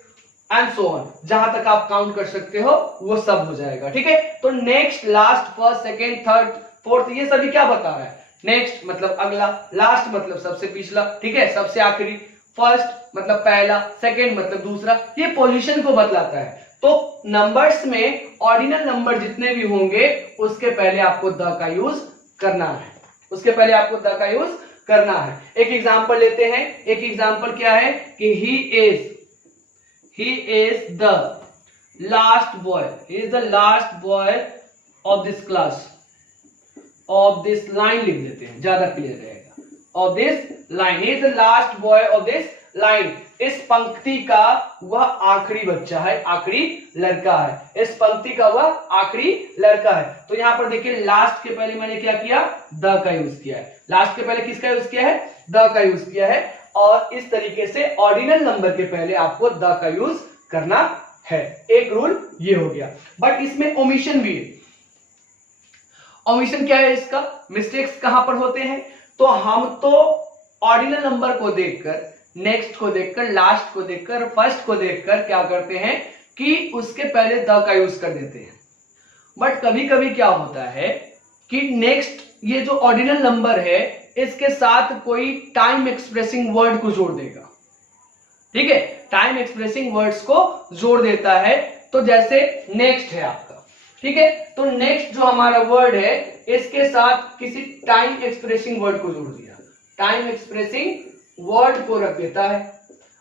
and so on, जहां तक आप काउंट कर सकते हो वो सब हो जाएगा। ठीक है, तो next, last, first, second, third, fourth, ये सभी क्या बता रहा है, नेक्स्ट मतलब अगला, लास्ट मतलब सबसे पिछला, ठीक है, सबसे आखिरी, फर्स्ट मतलब पहला, सेकंड मतलब दूसरा, ये पोजीशन को बतलाता है। तो नंबर्स में ऑर्डिनल नंबर जितने भी होंगे उसके पहले आपको द का यूज करना है, उसके पहले आपको द का यूज करना है। एक एग्जांपल लेते हैं, एक एग्जांपल क्या है कि he is the last boy, he is the last boy of this class, of this line लिख देते हैं, ज्यादा क्लियर रहेगा, of this line, he is the last boy of this line, इस पंक्ति का वह आखिरी बच्चा है, आखिरी लड़का है, इस पंक्ति का वह आखिरी लड़का है। तो यहां पर देखिए लास्ट के पहले मैंने क्या किया, द का यूज किया है, लास्ट के पहले किसका यूज किया है, द का यूज किया है। और इस तरीके से ऑर्डिनल नंबर के पहले आपको द का यूज करना है, एक रूल ये हो गया। बट इसमें ओमिशन भी है। ओमिशन क्या है इसका, मिस्टेक्स कहां पर होते हैं, तो हम तो ऑर्डिनल नंबर को देखकर, नेक्स्ट को देखकर, लास्ट को देखकर, फर्स्ट को देखकर क्या करते हैं कि उसके पहले द का यूज कर देते हैं। बट कभी कभी क्या होता है कि नेक्स्ट, ये जो ऑर्डिनल नंबर है इसके साथ कोई टाइम एक्सप्रेसिंग वर्ड को जोड़ देगा। ठीक है, टाइम एक्सप्रेसिंग वर्ड्स को जोड़ देता है। तो जैसे नेक्स्ट है आपका, ठीक है, तो नेक्स्ट जो हमारा वर्ड है इसके साथ किसी टाइम एक्सप्रेसिंग वर्ड को जोड़ दिया, टाइम एक्सप्रेसिंग वर्ड को रख देता है।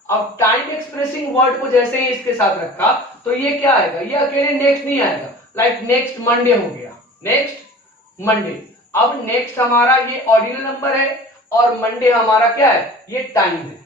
अब टाइम एक्सप्रेसिंग वर्ड को जैसे ही इसके साथ रखा तो ये क्या आएगा, ये अकेले नेक्स्ट नहीं आएगा, लाइक नेक्स्ट मंडे हो गया, नेक्स्ट मंडे। अब नेक्स्ट हमारा ये ऑर्डिनल नंबर है और मंडे हमारा क्या है, ये टाइम है,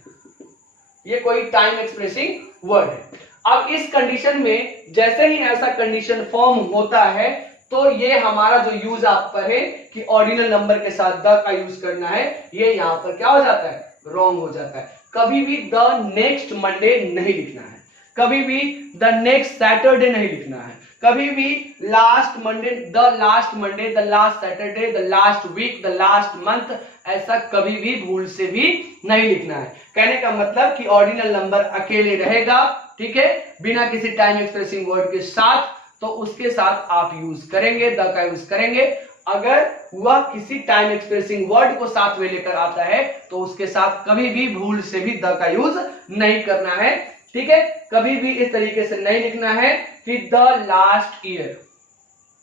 ये कोई टाइम एक्सप्रेसिंग वर्ड है। अब इस कंडीशन में जैसे ही ऐसा कंडीशन फॉर्म होता है तो ये हमारा जो यूज आप पर है कि ऑर्डिनल नंबर के साथ द का यूज करना है, ये यहां पर क्या हो जाता है, रॉन्ग हो जाता है। कभी भी द नेक्स्ट मंडे नहीं लिखना है, कभी भी द नेक्स्ट सैटरडे नहीं लिखना है, कभी भी last Monday, the last Monday, the last Saturday, the last week, the last month, ऐसा कभी भी भूल से भी नहीं लिखना है। कहने का मतलब कि ऑर्डिनल नंबर अकेले रहेगा, ठीक है, बिना किसी टाइम एक्सप्रेसिंग वर्ड के साथ, तो उसके साथ आप यूज करेंगे, द का यूज करेंगे। अगर वह किसी टाइम एक्सप्रेसिंग वर्ड को साथ में लेकर आता है तो उसके साथ कभी भी भूल से भी द का यूज नहीं करना है, ठीक है। कभी भी इस तरीके से नहीं लिखना है कि the last year,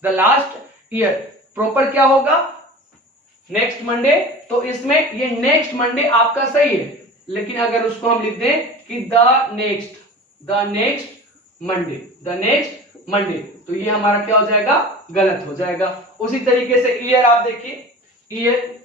the last year proper क्या होगा, नेक्स्ट मंडे। तो इसमें ये नेक्स्ट मंडे आपका सही है, लेकिन अगर उसको हम लिख दें कि the next Monday, the next Monday, तो ये हमारा क्या हो जाएगा, गलत हो जाएगा। उसी तरीके से ईयर आप देखिए, ईयर,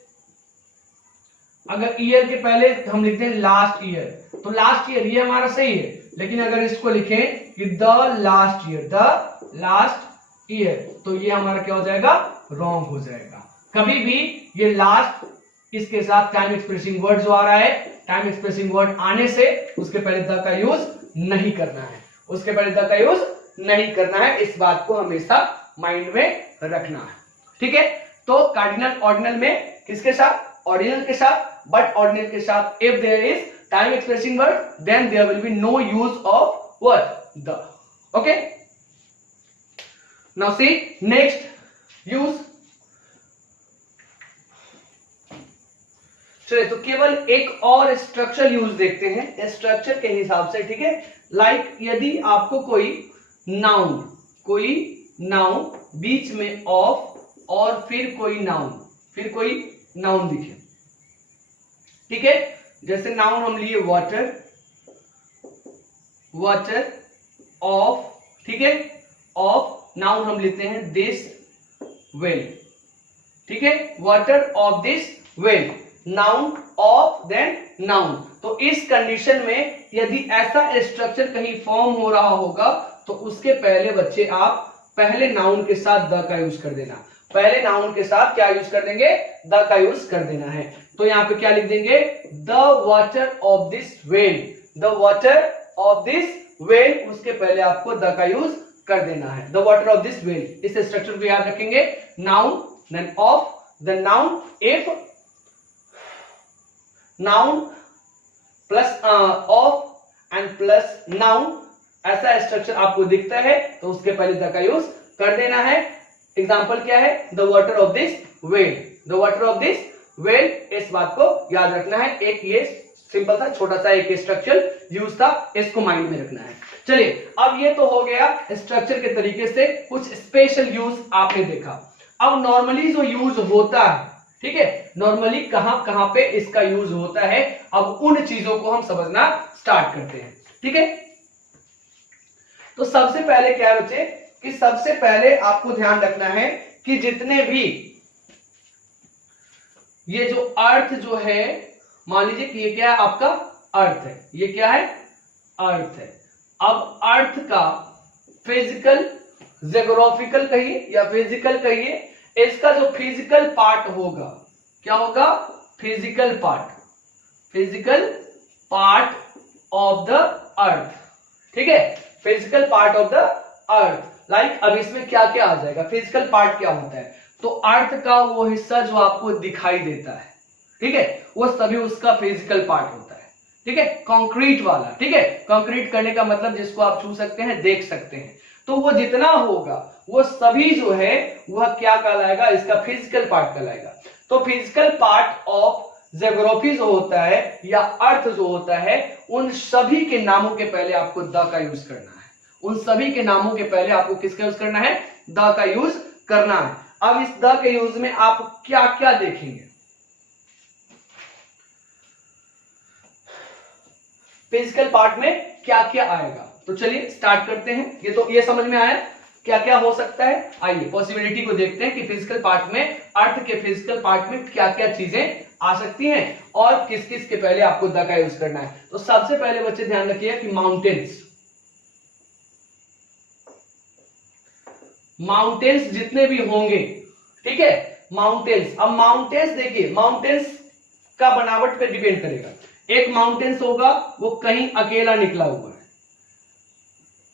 अगर ईयर के पहले हम लिखते हैं लास्ट ईयर, तो लास्ट ईयर ये हमारा सही है, लेकिन अगर इसको लिखें कि the last year, the last year, तो ये हमारा क्या हो जाएगा, रॉन्ग हो जाएगा। कभी भी ये लास्ट, इसके साथ टाइम एक्सप्रेसिंग वर्ड जो आ रहा है, टाइम एक्सप्रेसिंग वर्ड आने से उसके पहले द का यूज नहीं करना है, उसके पहले द का यूज नहीं करना है। इस बात को हमेशा माइंड में रखना है, ठीक है। तो कार्डिनल ऑर्डिनल में किसके साथ, ऑर्डिनल के साथ, बट ऑर्डिनल के साथ if there is time expressing word, then there will be no use of what? The. Okay, now see next use. चलिए तो केवल एक और स्ट्रक्चर यूज देखते हैं स्ट्रक्चर के हिसाब से, ठीक है। लाइक यदि आपको कोई नाउन बीच में ऑफ और फिर कोई नाउन दिखे, ठीक है। जैसे नाउन हम लिए वाटर ऑफ, ठीक है, ऑफ नाउन हम लेते हैं दिस वेल, ठीक है, water of this well, noun of then noun. तो इस कंडीशन में यदि ऐसा स्ट्रक्चर कहीं फॉर्म हो रहा होगा तो उसके पहले बच्चे आप पहले नाउन के साथ द का यूज कर देना, पहले नाउन के साथ क्या यूज कर देंगे? द का यूज कर देना है। तो यहां पे क्या लिख देंगे? The water of this well, the water of this well, उसके पहले आपको द का यूज कर देना है, the water of this well. इस स्ट्रक्चर को याद रखेंगे, noun then of then noun, if noun plus of and plus noun, ऐसा स्ट्रक्चर आपको दिखता है तो उसके पहले द का यूज कर देना है। एग्जांपल क्या है? The water of this well, the water of this well, इस बात को याद रखना है। एक ये सिंपल सा छोटा सा एक स्ट्रक्चर यूज था, इसको माइंड में रखना है। चलिए अब ये तो हो गया स्ट्रक्चर के तरीके से, कुछ स्पेशल यूज आपने देखा। अब नॉर्मली जो यूज होता है, ठीक है, नॉर्मली कहां पे इसका यूज होता है, अब उन चीजों को हम समझना स्टार्ट करते हैं, ठीक है। तो सबसे पहले क्या है बच्चे कि सबसे पहले आपको ध्यान रखना है कि जितने भी ये जो अर्थ जो है, मान लीजिए कि ये क्या है? आपका अर्थ है, ये क्या है? अर्थ है। अब अर्थ का फिजिकल, ज्योग्राफिकल कहिए या फिजिकल कहिए, इसका जो फिजिकल पार्ट होगा, क्या होगा? Physical part of the earth, ठीक है, physical part of the earth. Like अब इसमें क्या क्या आ जाएगा? फिजिकल पार्ट क्या होता है? तो अर्थ का वो हिस्सा जो आपको दिखाई देता है, ठीक है, वो सभी उसका फिजिकल पार्ट होता है, ठीक है, कंक्रीट वाला, ठीक है। कंक्रीट करने का मतलब जिसको आप छू सकते हैं, देख सकते हैं, तो वो जितना होगा वो सभी जो है वह क्या कहलाएगा? इसका फिजिकल पार्ट कहलाएगा। तो फिजिकल पार्ट ऑफ ज्योग्राफी जो होता है या अर्थ जो होता है, उन सभी के नामों के पहले आपको द का यूज करना है, उन सभी के नामों के पहले आपको किसका यूज करना है? द का यूज करना है। अब इस द के यूज में आप क्या क्या देखेंगे? फिजिकल पार्ट में क्या क्या आएगा? तो चलिए स्टार्ट करते हैं। ये तो ये समझ में आया क्या क्या हो सकता है। आइए पॉसिबिलिटी को देखते हैं कि फिजिकल पार्ट में, अर्थ के फिजिकल पार्ट में क्या क्या चीजें आ सकती हैं और किस किस के पहले आपको द का यूज करना है। तो सबसे पहले बच्चे ध्यान रखिए कि माउंटेन्स जितने भी होंगे, ठीक है, माउंटेन्स। अब माउंटेन्स देखिए, माउंटेन्स का बनावट पे डिपेंड करेगा। एक माउंटेन्स होगा वो कहीं अकेला निकला हुआ है,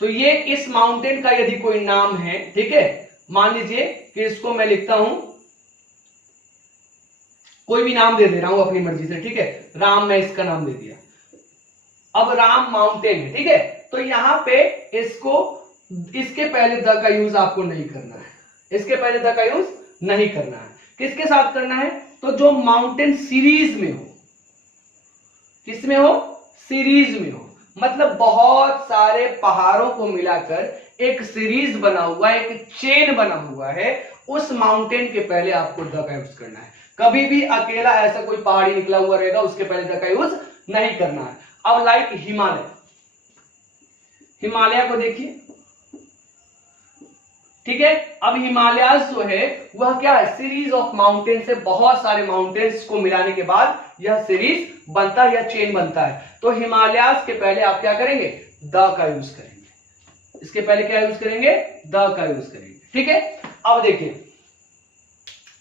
तो ये इस माउंटेन का यदि कोई नाम है, ठीक है, मान लीजिए कि इसको मैं लिखता हूं, कोई भी नाम दे दे रहा हूं अपनी मर्जी से, ठीक है, राम, मैं इसका नाम दे दिया। अब राम माउंटेन है, ठीक है, तो यहां पे इसके पहले द का यूज आपको नहीं करना है, इसके पहले द का यूज नहीं करना है। किसके साथ करना है? तो जो माउंटेन सीरीज में हो, किसमें हो? सीरीज में हो, मतलब बहुत सारे पहाड़ों को मिलाकर एक सीरीज बना हुआ है, एक चेन बना हुआ है, उस माउंटेन के पहले आपको द का यूज करना है। कभी भी अकेला ऐसा कोई पहाड़ी निकला हुआ रहेगा उसके पहले द का यूज नहीं करना है। अब लाइक हिमालय को देखिए, ठीक है। अब हिमालय जो है वह क्या है? सीरीज ऑफ माउंटेन से, बहुत सारे माउंटेन्स को मिलाने के बाद यह सीरीज बनता है या चेन बनता है। तो हिमालय के पहले आप क्या करेंगे? द का यूज करेंगे। इसके पहले क्या यूज करेंगे? द का यूज करेंगे, ठीक है। अब देखिए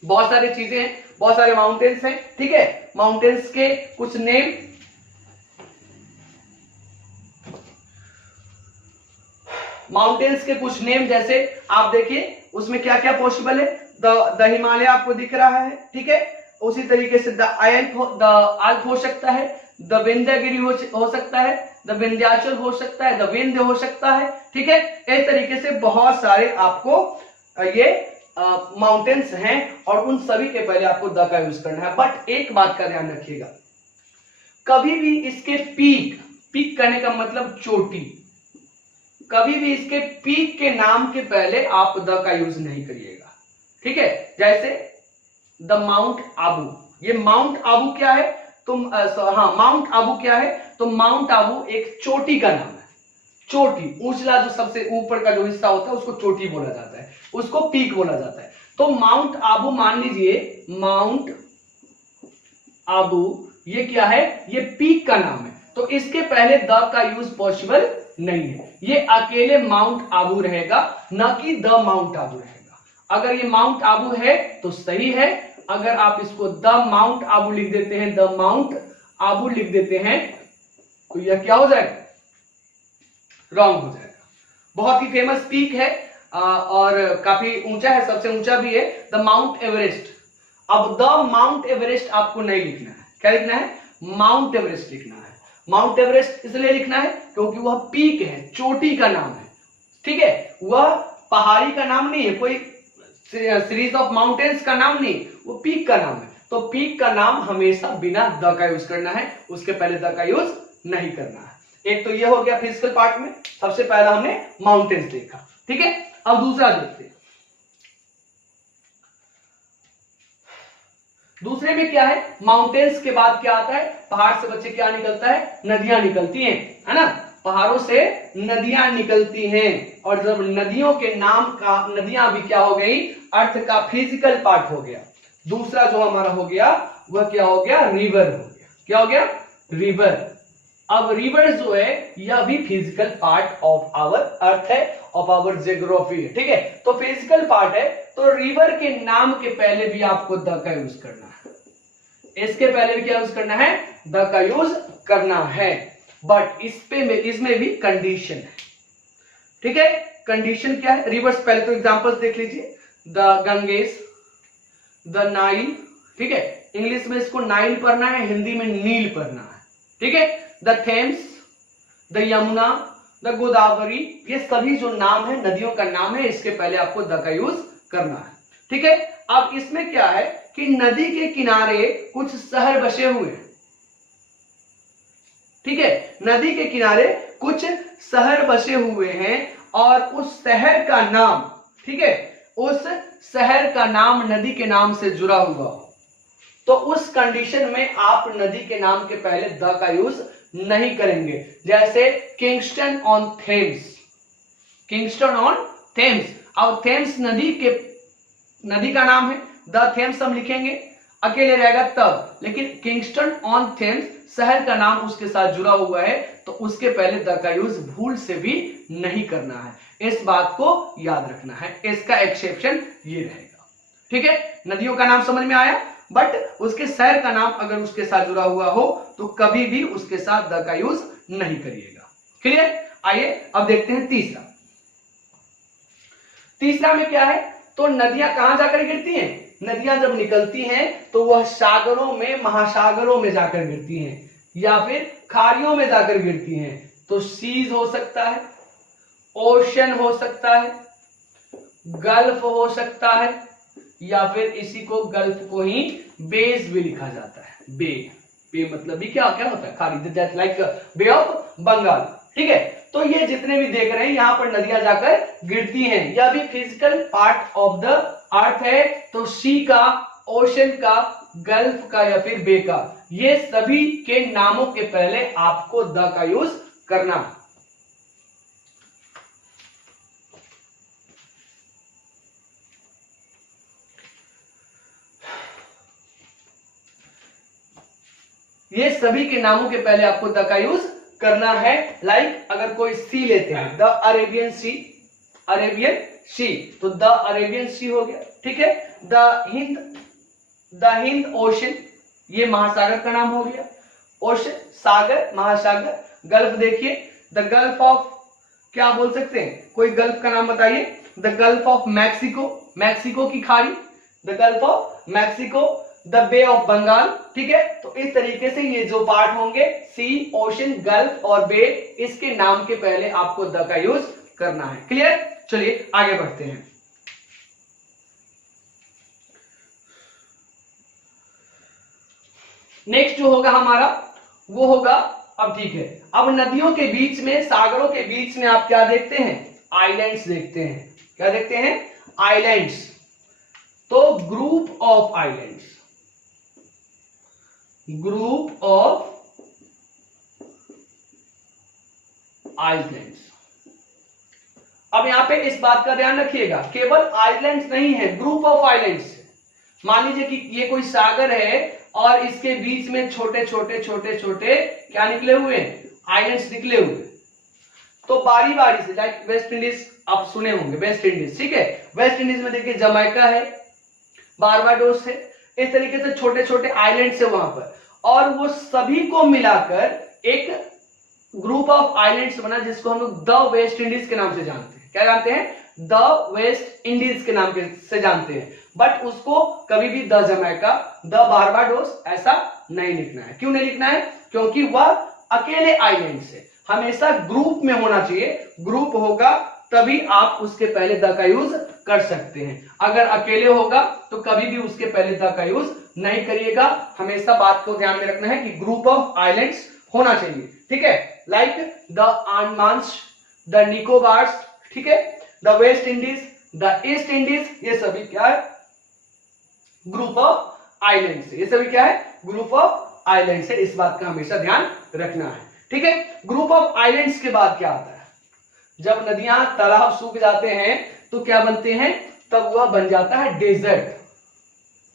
बहुत सारी चीजें हैं, बहुत सारे माउंटेन्स हैं, ठीक है। माउंटेन्स के कुछ नेम, माउंटेन्स के कुछ नेम जैसे आप देखिए उसमें क्या क्या पॉसिबल है। द हिमालय आपको दिख रहा है, ठीक है। उसी तरीके से द आल्प हो सकता है, द विंध्यगिरी हो सकता है, द विंध्याचल हो सकता है, द विंध्य हो सकता है, ठीक है। इस तरीके से बहुत सारे आपको ये माउंटेन्स हैं और उन सभी के पहले आपको द का यूज करना है। बट एक बात का ध्यान रखिएगा, कभी भी इसके पीक करने का मतलब चोटी, कभी भी इसके पीक के नाम के पहले आप द का यूज नहीं करिएगा, ठीक है। जैसे द माउंट आबू, ये माउंट आबू क्या है, माउंट आबू क्या है, तो माउंट आबू एक चोटी का नाम है। चोटी, ऊंचला जो सबसे ऊपर का जो हिस्सा होता है उसको चोटी बोला जाता है, उसको पीक बोला जाता है। तो माउंट आबू मान लीजिए, माउंट आबू ये क्या है, ये पीक का नाम है, तो इसके पहले द का यूज पॉसिबल नहीं है। ये अकेले माउंट आबू रहेगा, न कि द माउंट आबू रहेगा। अगर ये माउंट आबू है तो सही है, अगर आप इसको द माउंट आबू लिख देते हैं, द माउंट आबू लिख देते हैं, तो यह क्या हो जाएगा, रॉन्ग हो जाएगा। बहुत ही फेमस पीक है और काफी ऊंचा है, सबसे ऊंचा भी है, द माउंट एवरेस्ट। अब द माउंट एवरेस्ट आपको नहीं लिखना है, क्या लिखना है, माउंट एवरेस्ट लिखना है। माउंट एवरेस्ट इसलिए लिखना है क्योंकि वह पीक है, चोटी का नाम है, ठीक है। वह पहाड़ी का नाम नहीं है, कोई सीरीज ऑफ माउंटेन्स का नाम नहीं, वो पीक का नाम है। तो पीक का नाम हमेशा बिना द का यूज करना है, उसके पहले द का यूज नहीं करना है। एक तो ये हो गया फिजिकल पार्ट में, सबसे पहला हमने माउंटेन्स देखा, ठीक है। अब दूसरा देखते हैं, दूसरे में क्या है, माउंटेन्स के बाद क्या आता है, पहाड़ से बच्चे क्या निकलता है, नदियां निकलती हैं, है ना। पहाड़ों से नदियां निकलती हैं, और जब नदियों के नाम का, नदियां भी क्या हो गई, अर्थ का फिजिकल पार्ट हो गया। दूसरा जो हमारा हो गया वह क्या हो गया, रिवर हो गया। क्या हो गया, रिवर। अब रिवर जो है यह भी physical part of our earth है, ऑफ आवर जियोग्राफी है, ठीक है। तो फिजिकल पार्ट है, तो रिवर के नाम के पहले भी आपको द का यूज करना है, इसके पहले भी क्या यूज करना है, द का यूज करना है। बट इसमें भी कंडीशन है, ठीक है। कंडीशन क्या है, रिवर्स पहले तो एग्जांपल्स देख लीजिए, द गंगेस, द नाइल, ठीक है। इंग्लिश में इसको नाइल पढ़ना है, हिंदी में नील पढ़ना है, ठीक है। The Thames, the Yamuna, the Godavari, ये सभी जो नाम है, नदियों का नाम है, इसके पहले आपको द का यूज करना है, ठीक है। अब इसमें क्या है कि नदी के किनारे कुछ शहर बसे हुए हैं, ठीक है। नदी के किनारे कुछ शहर बसे हुए हैं और उस शहर का नाम, ठीक है, उस शहर का नाम नदी के नाम से जुड़ा हुआ हो, तो उस कंडीशन में आप नदी के नाम के पहले द का यूज नहीं करेंगे। जैसे Kingston on Thames, Kingston on Thames. अब थेम्स नदी का नाम है, द थेम्स हम लिखेंगे, अकेले रहेगा तब, लेकिन किंगस्टन ऑन थेम्स शहर का नाम उसके साथ जुड़ा हुआ है, तो उसके पहले द का यूज भूल से भी नहीं करना है। इस बात को याद रखना है, इसका एक्सेप्शन ये रहेगा, ठीक है। नदियों का नाम समझ में आया, बट उसके शहर का नाम अगर उसके साथ जुड़ा हुआ हो तो कभी भी उसके साथ द का यूज नहीं करिएगा, क्लियर। आइए अब देखते हैं तीसरा। तीसरा में क्या है, तो नदियां कहां जाकर गिरती हैं, नदियां जब निकलती हैं तो वह सागरों में, महासागरों में जाकर गिरती हैं, या फिर खाड़ियों में जाकर गिरती हैं। तो सीज हो सकता है, ओशन हो सकता है, गल्फ हो सकता है, या फिर इसी को गल्फ को ही बेस भी लिखा जाता है। बे मतलब भी क्या क्या होता है, खाड़ी, that like Bay of Bengal, ठीक है। तो ये जितने भी देख रहे हैं यहां पर नदियां जाकर गिरती हैं, यह भी physical part of the earth है। तो सी का, ओशन का, गल्फ का या फिर बे का, ये सभी के नामों के पहले आपको द का यूज करना है। ये सभी के नामों के पहले आपको द का यूज करना है। लाइक अगर कोई सी लेते हैं, द अरेबियन सी, अरेबियन सी, तो द अरेबियन सी हो गया, ठीक है। द हिंद ओशन, ये महासागर का नाम हो गया, ओशन सागर, महासागर। गल्फ देखिए, द गल्फ ऑफ, क्या बोल सकते हैं, कोई गल्फ का नाम बताइए, the Gulf of Mexico, Mexico की खाड़ी, the Gulf of Mexico. The Bay of Bengal, ठीक है। तो इस तरीके से ये जो पार्ट होंगे सी, ओशन, गल्फ और बे, इसके नाम के पहले आपको द का यूज करना है। क्लियर? चलिए आगे बढ़ते हैं। नेक्स्ट जो होगा हमारा वो होगा, अब ठीक है, अब नदियों के बीच में, सागरों के बीच में आप क्या देखते हैं? आइलैंड्स देखते हैं। क्या देखते हैं? आइलैंड्स। तो group of islands, group of islands. अब यहां पे इस बात का ध्यान रखिएगा, केवल आइलैंड्स नहीं है, ग्रुप ऑफ आइलैंड्स। मान लीजिए कि ये कोई सागर है और इसके बीच में छोटे छोटे छोटे छोटे क्या निकले हुए हैं? आइलैंड्स निकले हुए। तो बारी बारी से, लाइक वेस्ट इंडीज आप सुने होंगे, वेस्ट इंडीज, ठीक है। वेस्ट इंडीज में देखिए जमैका है, बारबाडोस है, इस तरीके से छोटे छोटे आइलैंड्स है वहां पर, और वो सभी को मिलाकर एक ग्रुप ऑफ आइलैंड्स बना जिसको हम लोग द वेस्ट इंडीज के नाम से जानते हैं। क्या जानते हैं? द वेस्ट इंडीज के नाम से जानते हैं। बट उसको कभी भी द जमैका, द बारबाडोस ऐसा नहीं लिखना है। क्यों नहीं लिखना है? क्योंकि वह अकेले आइलैंड से, हमेशा ग्रुप में होना चाहिए। ग्रुप होगा तभी आप उसके पहले द का यूज कर सकते हैं। अगर अकेले होगा तो कभी भी उसके पहले द का यूज नहीं करिएगा। हमेशा बात को ध्यान में रखना है कि ग्रुप ऑफ आइलैंड्स होना चाहिए, ठीक है। लाइक द अंडमान्स, द निकोबार्स, ठीक है, the West Indies, the east Indies, ये सभी क्या है? Group of islands. ये सभी क्या है? ग्रुप ऑफ आइलैंड्स है। इस बात का हमेशा ध्यान रखना है, ठीक है। ग्रुप ऑफ आइलैंड्स के बाद क्या आता है? जब नदियां, तालाब सूख जाते हैं तो क्या बनते हैं? तब वह बन जाता है डेजर्ट।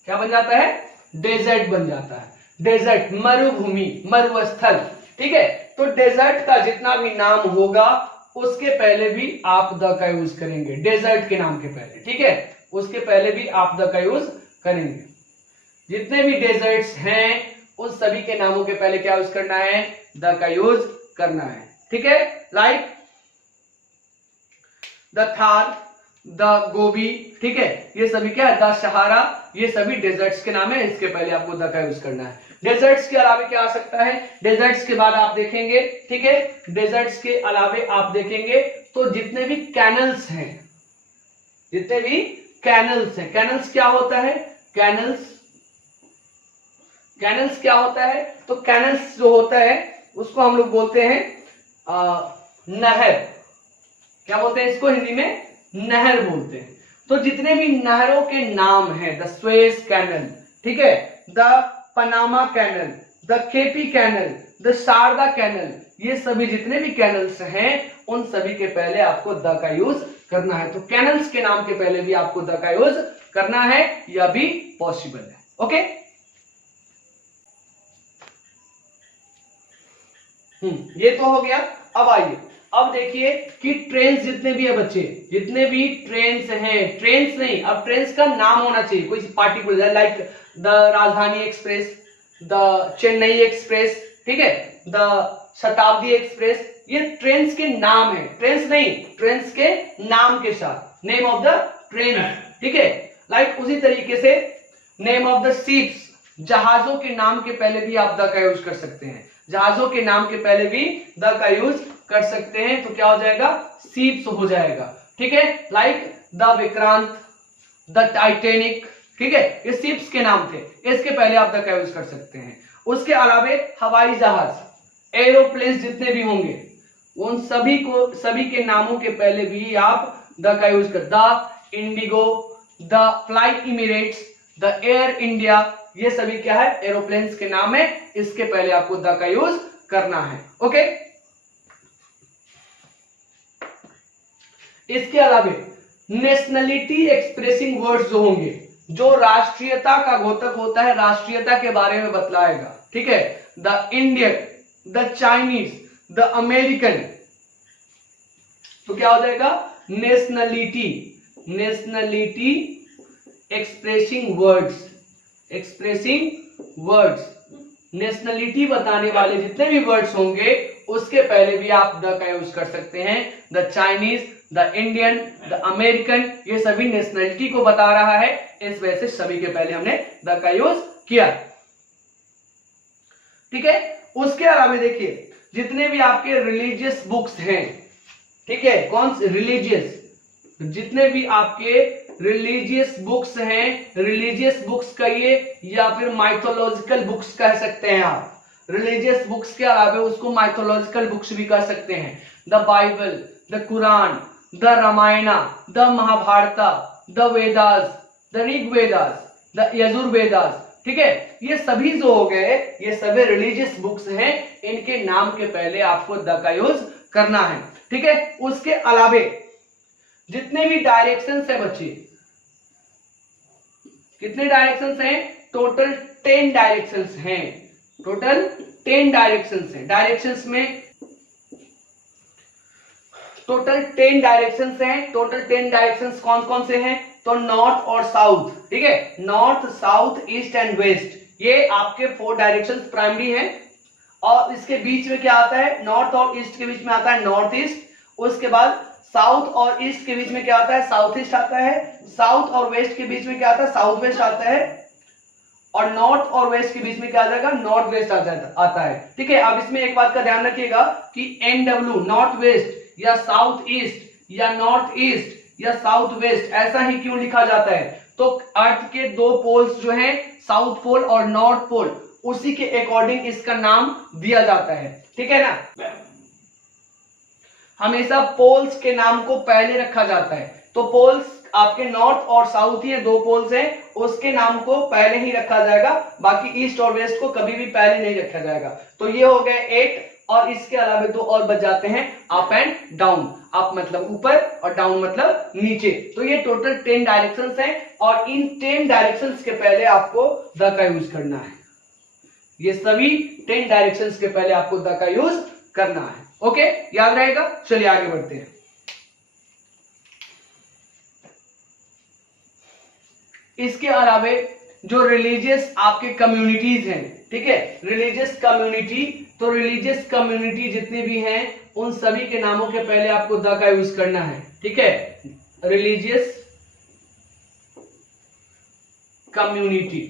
क्या बन जाता है? डेजर्ट बन जाता है। डेजर्ट, मरुभूमि, मरुस्थल, ठीक है। तो डेजर्ट का जितना भी नाम होगा उसके पहले भी आप द का यूज करेंगे, डेजर्ट के नाम के पहले, ठीक है। उसके पहले भी आप द का यूज करेंगे। जितने भी डेजर्ट्स हैं उन सभी के नामों के पहले क्या यूज करना है? द का यूज करना है, ठीक है। लाइक द थार, द गोबी, ठीक है, ये सभी क्या है? द सहारा, ये सभी डेजर्ट्स के नाम है। इसके पहले आपको द का यूज करना है। डेजर्ट्स के अलावा क्या आ सकता है? डेजर्ट्स के बाद आप देखेंगे, ठीक है, डेजर्ट्स के अलावा आप देखेंगे तो जितने भी कैनल्स हैं, जितने भी कैनल्स हैं, कैनल्स क्या होता है? कैनल्स, कैनल्स क्या होता है? तो कैनल्स जो होता है उसको हम लोग बोलते हैं नहर। क्या बोलते हैं इसको? हिंदी में नहर बोलते हैं। तो जितने भी नहरों के नाम हैं, द स्वेज कैनल, ठीक है, the Panama canal, the KP canal, the Sharda canal, ये सभी जितने भी कैनल्स हैं उन सभी के पहले आपको द का यूज करना है। तो कैनल्स के नाम के पहले भी आपको द का यूज करना है, यह भी पॉसिबल है। ओके, ये तो हो गया। अब आइए, अब देखिए कि ट्रेन जितने भी है बच्चे, जितने भी ट्रेन्स हैं, ट्रेन्स नहीं, अब ट्रेन्स का नाम होना चाहिए कोई पार्टिकुलर, लाइक द राजधानी एक्सप्रेस, द चेन्नई एक्सप्रेस, ठीक है, द शताब्दी एक्सप्रेस, ये ट्रेन्स के नाम है, ट्रेन्स नहीं, ट्रेन्स के नाम के साथ, नेम ऑफ द ट्रेन, ठीक है। लाइक उसी तरीके से नेम ऑफ द शिप्स, जहाजों के नाम के पहले भी आप द का यूज कर सकते हैं। जहाजों के नाम के पहले भी द का यूज कर सकते हैं, तो क्या हो जाएगा? शिप्स हो जाएगा, ठीक है। Like the Vikrant, the Titanic, ठीक है, ये शिप्स के नाम थे, इसके पहले आप द का यूज कर सकते हैं। उसके अलावा हवाई जहाज, एरोप्लेन जितने भी होंगे उन सभी को, सभी के नामों के पहले भी आप द का यूज कर, the Indigo, the fly emirates, the air India, ये सभी क्या है? एरोप्लेन्स के नाम है, इसके पहले आपको द का यूज करना है। ओके, इसके अलावा नेशनलिटी एक्सप्रेसिंग वर्ड्स जो होंगे, जो राष्ट्रीयता का घोतक होता है, राष्ट्रीयता के बारे में बतलाएगा, ठीक है, the Indian, the Chinese, the American, तो क्या हो जाएगा? Nationality, nationality expressing words, expressing words, nationality बताने वाले जितने भी वर्ड्स होंगे उसके पहले भी आप द का यूज कर सकते हैं। The Chinese, the Indian, the American, ये सभी नेशनलिटी को बता रहा है, इस वजह से सभी के पहले हमने द का यूज किया। ठीक है, उसके अलावा देखिए जितने भी आपके रिलीजियस बुक्स हैं, ठीक है, कौन से रिलीजियस, जितने भी आपके रिलीजियस बुक्स हैं, रिलीजियस बुक्स कहिए या फिर माइथोलॉजिकल बुक्स कह सकते हैं आप। रिलीजियस बुक्स के अलावा उसको माइथोलॉजिकल बुक्स भी कह सकते हैं। The Bible, the Quran, the Ramayana, the Mahabharata, the Vedas, the Rigvedas, the Yajurvedas, ठीक है, ये सभी जो हो गए ये सभी रिलीजियस बुक्स हैं, इनके नाम के पहले आपको द का यूज करना है। ठीक है, उसके अलावे जितने भी डायरेक्शंस है बच्चे, कितने डायरेक्शंस हैं, टोटल 10 डायरेक्शंस हैं, टोटल 10 डायरेक्शंस हैं। डायरेक्शंस में टोटल 10 डायरेक्शंस हैं। टोटल 10 डायरेक्शंस कौन कौन से हैं, तो नॉर्थ और साउथ, ठीक है, north, south, east and west, ये आपके 4 डायरेक्शंस प्राइमरी हैं। और इसके बीच में क्या आता है, नॉर्थ और ईस्ट के बीच में आता है नॉर्थ ईस्ट। उसके बाद साउथ और ईस्ट के बीच में क्या आता है, साउथ ईस्ट आता है। साउथ और वेस्ट के बीच में क्या आता है, साउथ वेस्ट आता है। और नॉर्थ और वेस्ट के बीच में क्या आ जाएगा, नॉर्थ वेस्ट आता है। ठीक है, अब इसमें एक बात का ध्यान रखिएगा कि NW नॉर्थ वेस्ट या साउथ ईस्ट या नॉर्थ ईस्ट या साउथ वेस्ट ऐसा ही क्यों लिखा जाता है, तो अर्थ के 2 पोल्स जो हैं, साउथ पोल और नॉर्थ पोल, उसी के अकॉर्डिंग इसका नाम दिया जाता है। ठीक है ना, हमेशा पोल्स के नाम को पहले रखा जाता है। तो पोल्स आपके नॉर्थ और साउथ ही 2 पोल्स हैं, उसके नाम को पहले ही रखा जाएगा, बाकी ईस्ट और वेस्ट को कभी भी पहले नहीं रखा जाएगा। तो ये हो गए 8, और इसके अलावा 2 और बच जाते हैं, अप एंड डाउन। अप मतलब ऊपर और डाउन मतलब नीचे। तो ये टोटल 10 डायरेक्शंस हैं, और इन 10 डायरेक्शंस के पहले आपको द का यूज करना है। ये सभी 10 डायरेक्शंस के पहले आपको द का यूज करना है। ओके, याद रहेगा। चलिए आगे बढ़ते हैं। इसके अलावे जो रिलीजियस आपके कम्युनिटीज हैं, ठीक है, रिलीजियस कम्युनिटी, तो रिलीजियस कम्युनिटी जितनी भी हैं उन सभी के नामों के पहले आपको द का यूज करना है। ठीक है, रिलीजियस कम्युनिटी।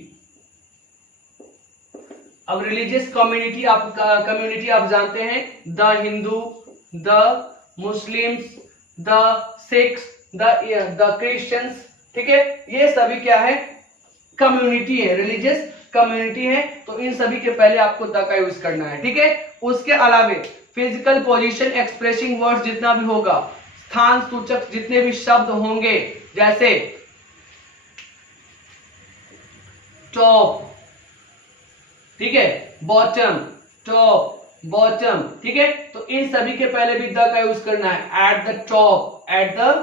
अब रिलीजियस कम्युनिटी आप जानते हैं, the Hindu, the Muslims, the Sikhs, the Christians, ठीक है, ये सभी क्या है, कम्युनिटी है, रिलीजियस कम्युनिटी है। तो इन सभी के पहले आपको द का यूज करना है। ठीक है, उसके अलावे फिजिकल पोजीशन एक्सप्रेसिंग वर्ड्स जितना भी होगा, स्थान सूचक जितने भी शब्द होंगे, जैसे टॉप, ठीक है, बॉटम, टॉप, बॉटम, ठीक है, तो इन सभी के पहले भी द का यूज करना है। At the top, at the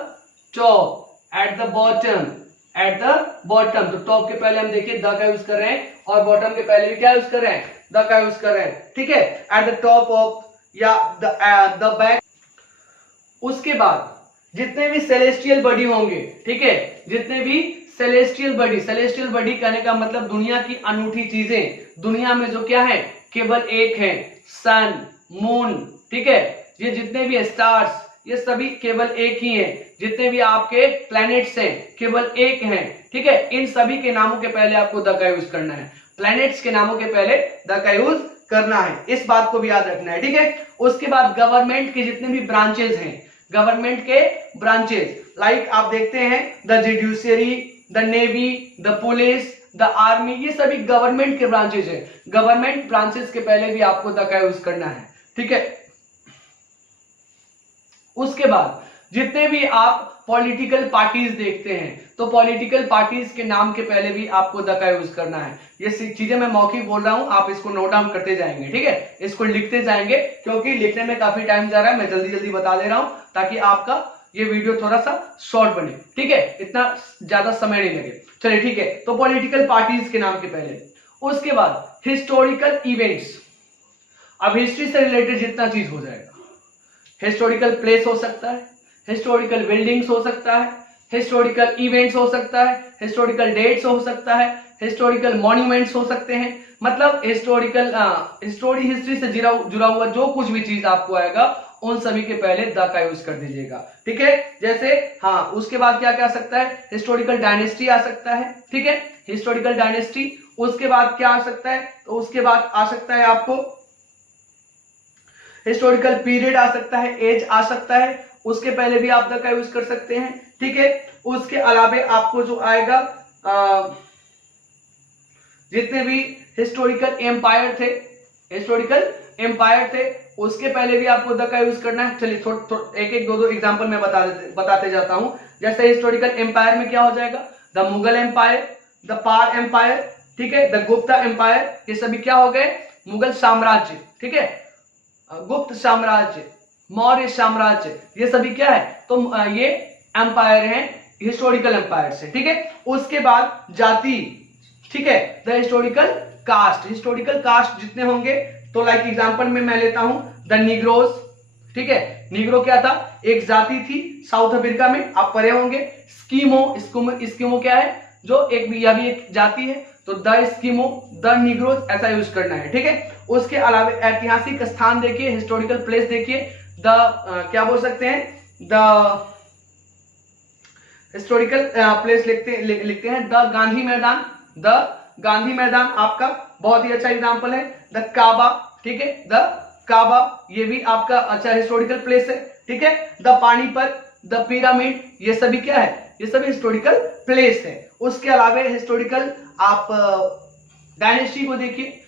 top, at the bottom, at the bottom. तो टॉप के पहले हम देखिए द का यूज कर रहे हैं, और बॉटम के पहले भी क्या यूज कर रहे हैं, द का यूज कर रहे हैं। ठीक है, एट द टॉप ऑफ या द बैक। उसके बाद जितने भी सेलेस्टियल बॉडी होंगे, ठीक है, जितने भी सेलेस्टियल बॉडी कहने का मतलब दुनिया की अनूठी चीजें, दुनिया में जो क्या है केवल एक है, सन, मून, ठीक है, ये जितने भी स्टार्स ये सभी केवल एक ही हैं, जितने भी आपके प्लैनेट्स हैं केवल एक हैं। ठीक है, इन सभी के नामों के पहले आपको द का यूज करना है। प्लैनेट्स के नामों के पहले द का यूज करना है, इस बात को भी याद रखना है। ठीक है, उसके बाद गवर्नमेंट के जितने भी ब्रांचेस हैं, गवर्नमेंट के ब्रांचेस, लाइक आप देखते हैं the judiciary, the navy, the police, the army, ये सभी गवर्नमेंट के ब्रांचेस हैं। गवर्नमेंट ब्रांचेस के पहले भी आपको द का यूज करना है। ठीक है, उसके बाद जितने भी आप पॉलिटिकल पार्टीज देखते हैं, तो पॉलिटिकल पार्टीज के नाम के पहले भी आपको द का यूज करना है। ये चीजें मैं मौखिक बोल रहा हूं, आप इसको नोट डाउन करते जाएंगे। ठीक है, इसको लिखते जाएंगे, क्योंकि लिखने में काफी टाइम जा रहा है, मैं जल्दी जल्दी बता दे रहा हूं ताकि आपका ये वीडियो थोड़ा सा शॉर्ट बने। ठीक है, इतना ज्यादा समय नहीं लगे। चलिए ठीक है, तो पॉलिटिकल पार्टीज के नाम के पहले। उसके बाद हिस्टोरिकल इवेंट्स। अब हिस्ट्री से रिलेटेड जितना चीज हो जाएगा, हिस्टोरिकल प्लेस हो सकता है, हिस्टोरिकल बिल्डिंग्स हो सकता है, हिस्टोरिकल इवेंट्स हो सकता है, हिस्टोरिकल डेट्स हो सकता है, हिस्टोरिकल मॉन्यूमेंट्स हो सकते हैं। मतलब हिस्टोरिकल हिस्ट्री से जुड़ा हुआ जो कुछ भी चीज आपको आएगा उन सभी के पहले द का यूज कर दीजिएगा, ठीक है। जैसे हाँ, उसके बाद क्या क्या आ सकता है, हिस्टोरिकल डायनेस्टी आ सकता है, ठीक है, हिस्टोरिकल डायनेस्टी। उसके बाद क्या आ सकता है, तो उसके बाद आ सकता है आपको हिस्टोरिकल पीरियड आ सकता है, एज आ सकता है, उसके पहले भी आप द का यूज कर सकते हैं, ठीक है। उसके अलावे आपको जो आएगा जितने भी हिस्टोरिकल एम्पायर थे, हिस्टोरिकल एम्पायर थे, उसके पहले भी आपको द का यूज करना है। चलिए एक एक दो एग्जांपल मैं बताते जाता हूं। जैसे हिस्टोरिकल एम्पायर में क्या हो जाएगा, the Mughal empire, the Pal empire, ठीक है, द गुप्ता एम्पायर, ये सभी क्या हो गए, मुगल साम्राज्य, ठीक है, गुप्त साम्राज्य, मौर्य साम्राज्य, ये सभी क्या है, तो ये एम्पायर हैं, हिस्टोरिकल एम्पायर से, ठीक है। उसके बाद जाति, ठीक है, the historical caste, historical caste जितने होंगे, तो लाइक एग्जांपल में मैं लेता हूं द निग्रोज, ठीक है, निग्रो क्या था, एक जाति थी साउथ अफ्रीका में, आप पढ़े होंगे। स्कीमो क्या है, जो एक यह भी एक जाति है, तो द स्कीमो, द निग्रोज ऐसा यूज करना है, ठीक है। उसके अलावा ऐतिहासिक स्थान देखिए, हिस्टोरिकल प्लेस देखिए, द क्या बोल सकते हैं, द हिस्टोरिकल प्लेस लिखते हैं द गांधी मैदान, द गांधी मैदान आपका बहुत ही अच्छा एग्जांपल है। द काबा, ठीक है, द काबा, ये भी आपका अच्छा हिस्टोरिकल प्लेस है, ठीक है। द पानीपत, द पिरामिड, ये सभी क्या है, ये सभी हिस्टोरिकल प्लेस है। उसके अलावा हिस्टोरिकल आप डायनेस्टी को देखिए,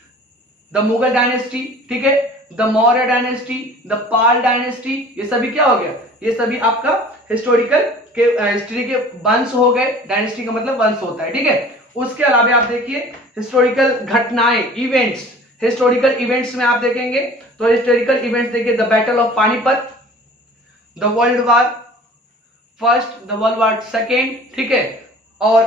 द मुगल डायनेस्टी, ठीक है, the Maurya dynasty, the Pal dynasty, ये सभी क्या हो गया, ये सभी आपका हिस्टोरिकल के हिस्ट्री के वंश हो गए। डायनेस्टी का मतलब वंश होता है, ठीक है। उसके अलावा आप देखिए हिस्टोरिकल घटनाएं, इवेंट्स, हिस्टोरिकल इवेंट्स में आप देखेंगे तो हिस्टोरिकल इवेंट्स देखिए, the battle of Panipat, the world war first, the world war second, ठीक है, और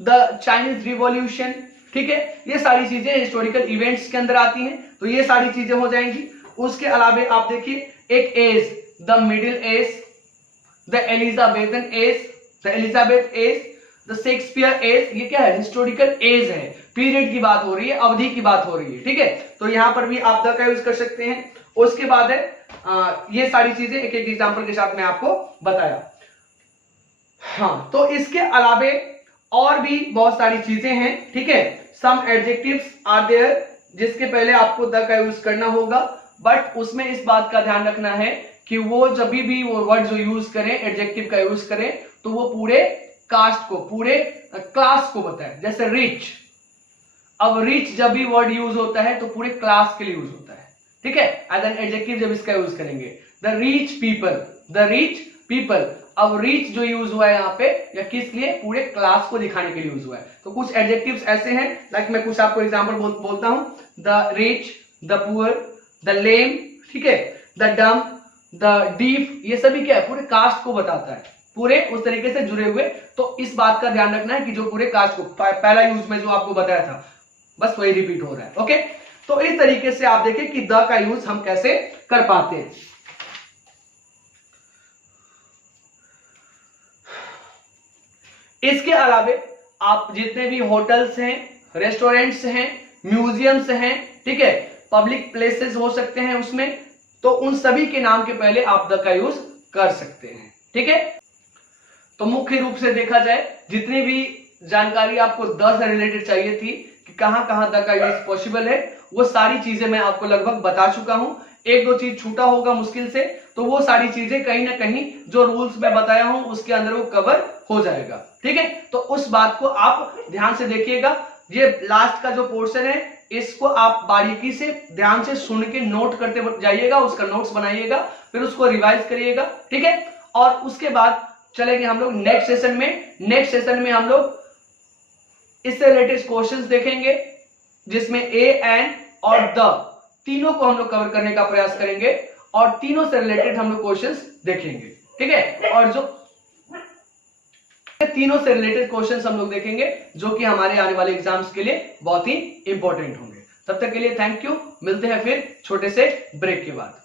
द चाइनीज रिवॉल्यूशन, ठीक है। ये सारी चीजें हिस्टोरिकल इवेंट्स के अंदर आती हैं, तो ये सारी चीजें हो जाएंगी। उसके अलावा आप देखिए एक age, the middle age, the Elizabethan age, the Elizabeth age, the Shakespeare age, ये क्या है, हिस्टोरिकल एज है, पीरियड की बात हो रही है, अवधि की बात हो रही है, ठीक है। तो यहां पर भी आप द का यूज कर सकते हैं। उसके बाद है ये सारी चीजें एक एक एग्जांपल के साथ मैं आपको बताया। हाँ, तो इसके अलावे और भी बहुत सारी चीजें हैं, ठीक है। सम एडजेक्टिव्स आर देयर, जिसके पहले आपको द का यूज करना होगा, बट उसमें इस बात का ध्यान रखना है कि वो जब भी वो वर्ड जो यूज करें, एडजेक्टिव का यूज करें, तो वो पूरे कास्ट को, पूरे क्लास को बताए। जैसे रिच, अब रिच जब भी वर्ड यूज होता है तो पूरे क्लास के लिए यूज होता है, ठीक है, एज एन एडजेक्टिव जब इसका यूज करेंगे। The rich people, the rich people, अब रिच जो यूज हुआ है यहाँ पे, या किस लिए, पूरे क्लास को दिखाने के लिए यूज हुआ है। तो कुछ एडजेक्टिव्स ऐसे हैं, लाइक मैं कुछ आपको एग्जांपल बोलता हूं, the rich, the poor, the lame, ठीक है, द डम, द डीफ, ये सभी क्या है, पूरे कास्ट को बताता है, पूरे उस तरीके से जुड़े हुए। तो इस बात का ध्यान रखना है कि जो पूरे कास्ट को, पहला यूज में जो आपको बताया था बस वही रिपीट हो रहा है, ओके। तो इस तरीके से आप देखें कि द का यूज हम कैसे कर पाते हैं। इसके अलावे आप जितने भी होटल्स हैं, रेस्टोरेंट्स हैं, म्यूजियम्स हैं, ठीक है, पब्लिक प्लेसेस हो सकते हैं उसमें, तो उन सभी के नाम के पहले आप द का यूज कर सकते हैं, ठीक है। तो मुख्य रूप से देखा जाए, जितनी भी जानकारी आपको द से रिलेटेड चाहिए थी कि कहां कहां द का यूज पॉसिबल है, वो सारी चीजें मैं आपको लगभग बता चुका हूं। एक दो चीज छूटा होगा मुश्किल से, तो वो सारी चीजें कहीं ना कहीं जो रूल्स में बताया हूं उसके अंदर वो कवर हो जाएगा, ठीक है। तो उस बात को आप ध्यान से देखिएगा। ये लास्ट का जो पोर्शन है, इसको आप बारीकी से ध्यान से सुन के नोट करते जाइएगा, उसका नोट्स बनाइएगा, फिर उसको रिवाइज करिएगा, ठीक है। और उसके बाद चलेंगे हम लोग नेक्स्ट सेशन में। नेक्स्ट सेशन में हम लोग इससे रिलेटेड क्वेश्चंस देखेंगे, जिसमें ए, एन और द तीनों को हम लोग कवर करने का प्रयास करेंगे, और तीनों से रिलेटेड हम लोग क्वेश्चंस देखेंगे, ठीक है। और जो तीनों से रिलेटेड क्वेश्चंस हम लोग देखेंगे, जो कि हमारे आने वाले एग्जाम्स के लिए बहुत ही इंपॉर्टेंट होंगे। तब तक के लिए थैंक यू, मिलते हैं फिर छोटे से ब्रेक के बाद।